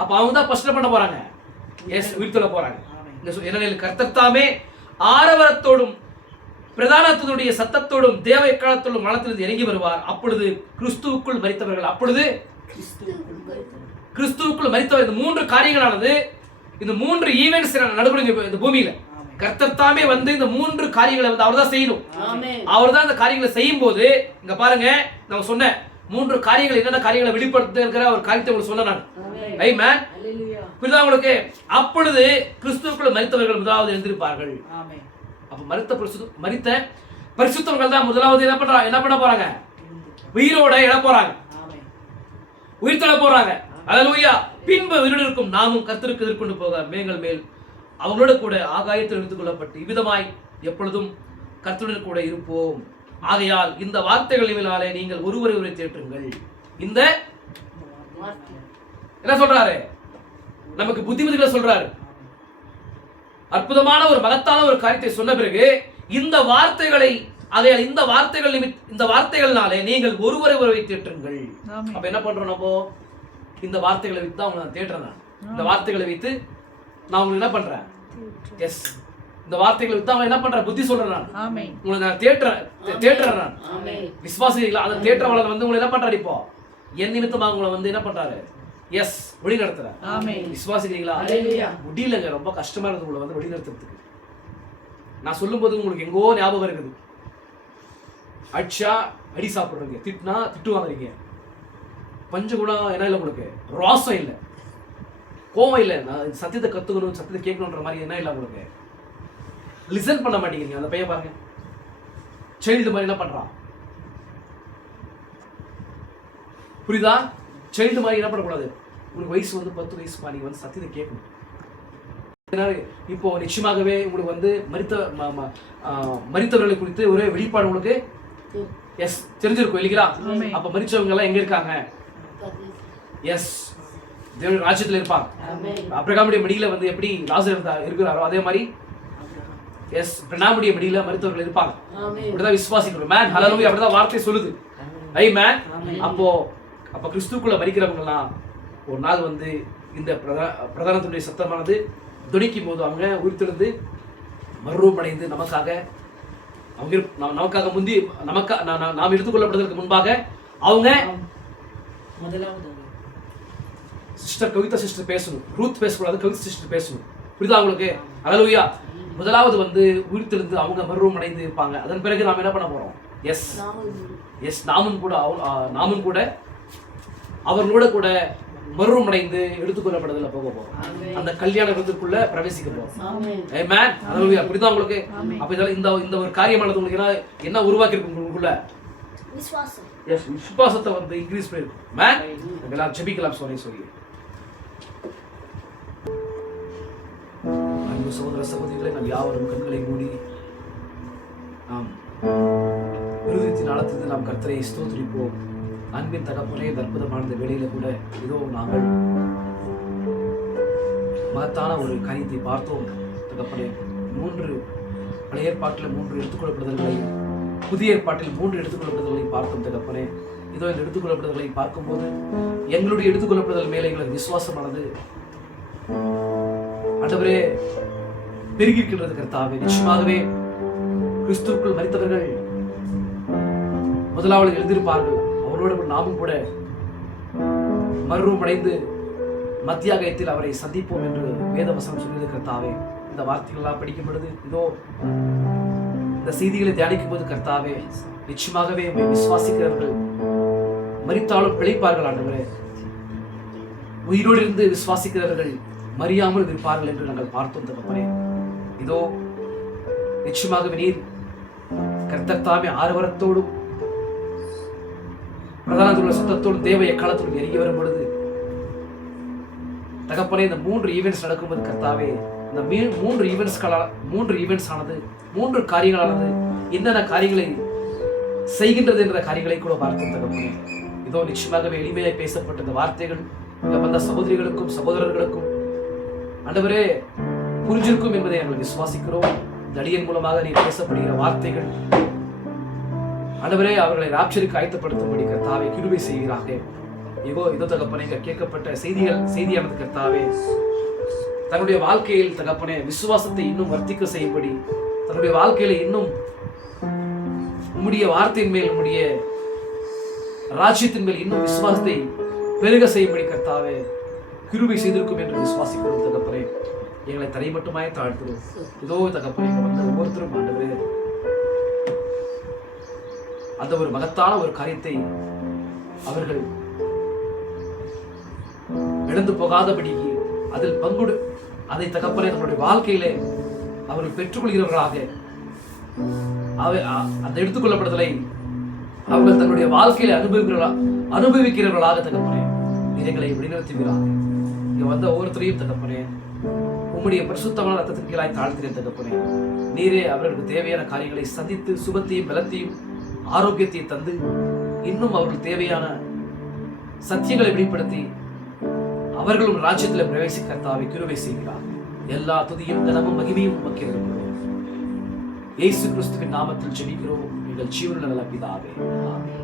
அப்ப அவங்க தான் ஃபர்ஸ்ட் பண்ண போறாங்க, எஸ் உயிர்த்தெழ போறாங்க. ஏனெனில் கர்த்தர் தாமே ஆரவாரத்தோடும் பிரதானத்துடைய சத்தத்தோடும் தேவ எக்காலத்தோடும் வானத்திலிருந்து இறங்கி வருவார். அப்பொழுது கிறிஸ்துவுக்குள் மரித்தவர்கள் கிறிஸ்துவுக்குள் மரித்தவர். இந்த மூன்று காரியங்களானது, இந்த மூன்று ஈவென்ட்ஸ் நடைபெறுங்க இந்த பூமியில. கர்த்தர் தாமே வந்து இந்த மூன்று காரியங்களை வந்து அவர் தான் செய்யணும். அவர் தான் இந்த காரியங்களை செய்யும் போது இங்க பாருங்க, நம்ம சொன்ன மூன்று காரியங்கள் என்னென்ன காரியங்களை வெளிப்படுத்த இருக்கிற ஒரு காரியத்தை உங்களுக்கு சொன்ன நான். ஆமென். புரியுதா உங்களுக்கு? அப்பொழுது கிறிஸ்துவுக்குள் மரித்தவர்கள் முதலாவது எழுந்திருப்பார்கள். அப்ப மரித்த பரிசுத்தவர்கள் தான் முதலாவது என்ன பண்ண போறாங்க, உயிரோட எழ போறாங்க, உயிர் தள்ள போறாங்க. அல்லேலூயா. பின்பு உயிரிழக்கும் நாமும் கர்த்தருக்கு எதிர்கொண்டு போக மேகங்கள் மேல் அவங்களோட கூட ஆகாயத்தில் எடுத்துக் கொள்ளப்பட்டு இவ்விதமாய் எப்பொழுதும் கர்த்தருடன் கூட இருப்போம். ஆகையால் இந்த வார்த்தைகளினாலே நீங்கள் ஒருவரை ஒருவரை தேற்றுங்கள். இந்த என்ன சொல்றாரு? நமக்கு புத்திமதிகளை சொல்றாரு. அற்புதமான ஒரு மகத்தான ஒரு காரியத்தை சொன்ன பிறகு இந்த வார்த்தைகளை அதையால் இந்த வார்த்தைகள்னாலே நீங்கள் ஒருவரை ஒருவரை தேற்றுங்கள். அப்ப என்ன பண்றோம்? நம்ம இந்த வார்த்தைகளை வைத்து தான் உங்களை நான் தேடுறேன். இந்த வார்த்தைகளை வைத்து நான் உங்களுக்கு என்ன பண்றேன்? எஸ், இந்த வார்த்தைகளை வைத்து அவங்க என்ன பண்றேன்? புத்தி சொல்றேன். நான் உங்களை நான் தேட்டுறேன். நான் விசுவாசிகளா அந்த தேற்றவாளர் வந்து உங்களை என்ன பண்றாரு? இப்போ என் நிமித்தமாக உங்களை வந்து என்ன பண்றாரு? எஸ், வழி நடத்துறாரு. விசுவாசிக்கிறீங்களா? முடியலங்க, ரொம்ப கஷ்டமா இருக்குது உங்களை வந்து வழி நடத்துறதுக்கு. நான் சொல்லும் போது உங்களுக்கு எங்கோ ஞாபகம் இருக்குது. அடிச்சா அடி சாப்பிடுறீங்க, திட்டினா திட்டு வாங்குறீங்க, பஞ்சம் கூட என்ன இல்லை, உங்களுக்கு ரோசம் இல்லை, கோவம் இல்லை, நான் சத்தியத்தை கத்துக்கணும், சத்தியத்தை கேட்கணுன்ற மாதிரி என்ன இல்லை உங்களுக்கு. லிசன் பண்ண மாட்டேங்கிறீங்க. அந்த பையன் பாருங்க, சைல்டு மாதிரி என்ன பண்றான்? புரியுதா? சைல்டு மாதிரி என்ன பண்ணக்கூடாது. உங்களுக்கு வயசு வந்து 10 வயசு, நீங்க வந்து சத்தியத்தை கேட்கணும். இப்போ நிச்சயமாகவே உங்களுக்கு வந்து மரித்தவர்களை குறித்து ஒரு வெளிப்பாடு உங்களுக்கு எஸ் தெரிஞ்சிருக்கும் இல்லைங்களா? அப்ப மரிச்சவங்க எல்லாம் எங்க இருக்காங்க? எஸ், தேவனுடைய ராஜ்யத்துல இருப்பாங்க. ஆபிரகாமுடைய மடியில வந்து எப்படி லாசர் இருக்கிறாரோ அதே மாதிரி எஸ் பிரணாமுடைய மடியில மரித்தவர்கள் இருப்பாங்க. அப்படிதான் விசுவாசிக்கணும். மேன் ஹல்லேலூயா. அப்படிதான் வார்த்தை சொல்லுது. ஆமென். அப்போ கிறிஸ்துக்குள்ள மரிக்கிறவங்க எல்லாம் ஒரு நாள் வந்து இந்த பிரதானத்துடைய சத்தமானது துணிக்கும் போது அவங்க உயிர்த்தெழுந்து மறுரூபமடைந்து நமக்காக முந்தி நாம் எடுத்துக்கொள்ளப்படுவதற்கு முன்பாக அவங்க சிஸ்டர் கவிதா சிஸ்டர் பேசணும், ரூத் பேசக்கூடாது, கவிதா சிஸ்டர் பேசணும். புரியுதா உங்களுக்கு? ஹல்லேலூயா. முதலாவது வந்து உயிர்த்தெழுந்து அவங்க மறுரூபமடைந்து இருப்பாங்க. அதன் பிறகு நாம் என்ன பண்ண போறோம்? எஸ் நாமும் கூட அவர்களோட கூட மறுரூபமடைந்து எடுத்துக்கொள்ளப்படுதல போக போறோம். அந்த கல்யாண விருந்துக்குள்ள பிரவேசிக்க போறோம். ஆமென். ஹல்லேலூயா. புரியுதா உங்களுக்கு? அப்ப இந்த ஒரு காரியமானது உங்களுக்கு என்ன உருவாக்கி இருக்கு உங்களுக்குள்ள? விசுவாசம். எஸ், விசுவாசத்தை வந்து இன்கிரீஸ் பண்ணிருக்கும். ஆமென். எல்லாம் ஜெபிக்கலாம். சொல்லி அன்பு சகோதர சகோதரிகளை நாம் யாவரும் கண்களை மூடி நாம் இருதயத்தின் ஆழத்திலிருந்து நாம் கர்த்தரை ஸ்தோத்திரிப்போம். அன்பின் தகப்பனே, அற்புதமான இந்த வேளையில கூட இதோ நாங்கள் மகத்தான ஒரு காரியத்தை பார்த்தோம் தகப்பனே. 3 பழைய ஏற்பாட்டில் 3 எடுத்துக்கொள்ளப்படுதல்களை, புதிய ஏற்பாட்டில் 3 எடுத்துக்கொள்ளப்படுதல்களை பார்த்தோம் தகப்பனே. இதோ இந்த எடுத்துக்கொள்ளப்படுதல்களை பார்க்கும்போது எங்களுடைய எடுத்துக்கொள்ளப்படுதல் மேலே எங்களுக்கு விசுவாசமானது ஆண்டவரே பெருகி இருக்கின்றது கர்த்தாவே. நிச்சயமாகவே கிறிஸ்துவுக்குள் மரித்தவர்கள் முதலாவது எழுந்திருப்பார்கள். அவரோடு நாமும் கூட மறுரூபமடைந்து மத்தியாகத்தில் அவரை சந்திப்போம் என்று வேதவசனம் சொல்லியது கர்த்தாவே. இந்த வார்த்தைகள்லாம் படிக்கும் பொழுது இதோ இந்த செய்திகளை தியானிக்கும் போது கர்த்தாவே நிச்சயமாகவே விசுவாசிக்கிறவர்கள் மரித்தாலும் பிழைப்பார்கள். ஆண்டவரே, உயிரோடு இருந்து விசுவாசிக்கிறவர்கள் மறியாமல் இருப்பார்கள் என்று நாங்கள் பார்த்தோம் தகப்பனே. இதோ நிச்சயமாகவே நீர் கர்த்தர் தாமே ஆரவாரத்தோடும் பிரதானத்துள்ள சத்தத்தோடும் தேவ எக்காலத்தோடும் இறங்கி வரும் பொழுது தகப்பனே, இந்த 3 ஈவெண்ட்ஸ் நடக்கும்போது கர்த்தாவே, இந்த 3 ஈவெண்ட்ஸ் ஆனது 3 காரியங்களானது என்னென்ன காரியங்களை செய்கின்றது என்ற காரியங்களை கூட பார்த்தோம் தகப்பனே. இதோ நிச்சயமாகவே எளிமையாய் பேசப்பட்ட இந்த வார்த்தைகள் வந்த சகோதரிகளுக்கும் சகோதரர்களுக்கும் ஆண்டவரே புரிஞ்சிருக்கும் என்பதை நாங்கள் விசுவாசிக்கிறோம். நடிகன் மூலமாக நீ பேசப்படுகிற வார்த்தைகள் ஆண்டவரே அவர்களை ராப்சருக்கு ஆயத்தப்படுத்தும்படி கர்த்தாவே கிருபை செய்வீராக. இதோ தகப்பனே, கேட்கப்பட்ட செய்தியானது கர்த்தாவே தன்னுடைய வாழ்க்கையில் தகப்பனே விசுவாசத்தை இன்னும் வர்த்திக்க செய்யும்படி, தன்னுடைய வாழ்க்கையில இன்னும் உம்முடைய வார்த்தையின் மேல், உம்முடைய ராஜ்யத்தின் மேல் இன்னும் விசுவாசத்தை பெருக செய்யும்படி கர்த்தாவே கிருபை செய்திருக்கும் என்று விசுவாசிக்கிறோம் தகப்பனே. எங்களை தரை மட்டுமாய் தாழ்த்துறோம். இதோ தகப்பனே, வந்த ஒவ்வொருத்தரும் ஆண்டவரே அந்த ஒரு மகத்தான ஒரு காரியத்தை அவர்கள் இழந்து போகாதபடி அதில் பங்குடு அதை தகப்பனே நம்முடைய வாழ்க்கையிலே அவர்கள் பெற்றுக்கொள்கிறவர்களாக அந்த எடுத்துக்கொள்ளப்படுதலை அவர்கள் தன்னுடைய வாழ்க்கையில அனுபவிக்கிறவர்களாக தகப்பனே நீர் எங்களை வழிநடத்துவீராக. இங்க வந்த ஒவ்வொருத்தரையும் தகப்பனே உம்முடைய பரிசுத்தமான ரத்தத்தின் கீழாய் தாழ்த்தின தகப்பனே நீரே அவர்களுக்கு தேவையான காரியங்களை சந்தித்து சுபத்தையும் பலத்தையும் ஆரோக்கியத்தையும் தந்து இன்னும் அவர்கள் தேவையான சத்தியங்களை வெளிப்படுத்தி அவர்களும் ராஜ்யத்தில் பிரவேசிக்க கர்த்தாவை கிருபை செய்கிறார். எல்லா துதியும் கனமும் மகிமையும் உமக்கு இருக்கிறோம். இயேசு கிறிஸ்துவின் நாமத்தில் ஜெபிக்கிறோம் எங்கள் ஜீவனுள்ள நல்ல பிதாவே. ஆமென்.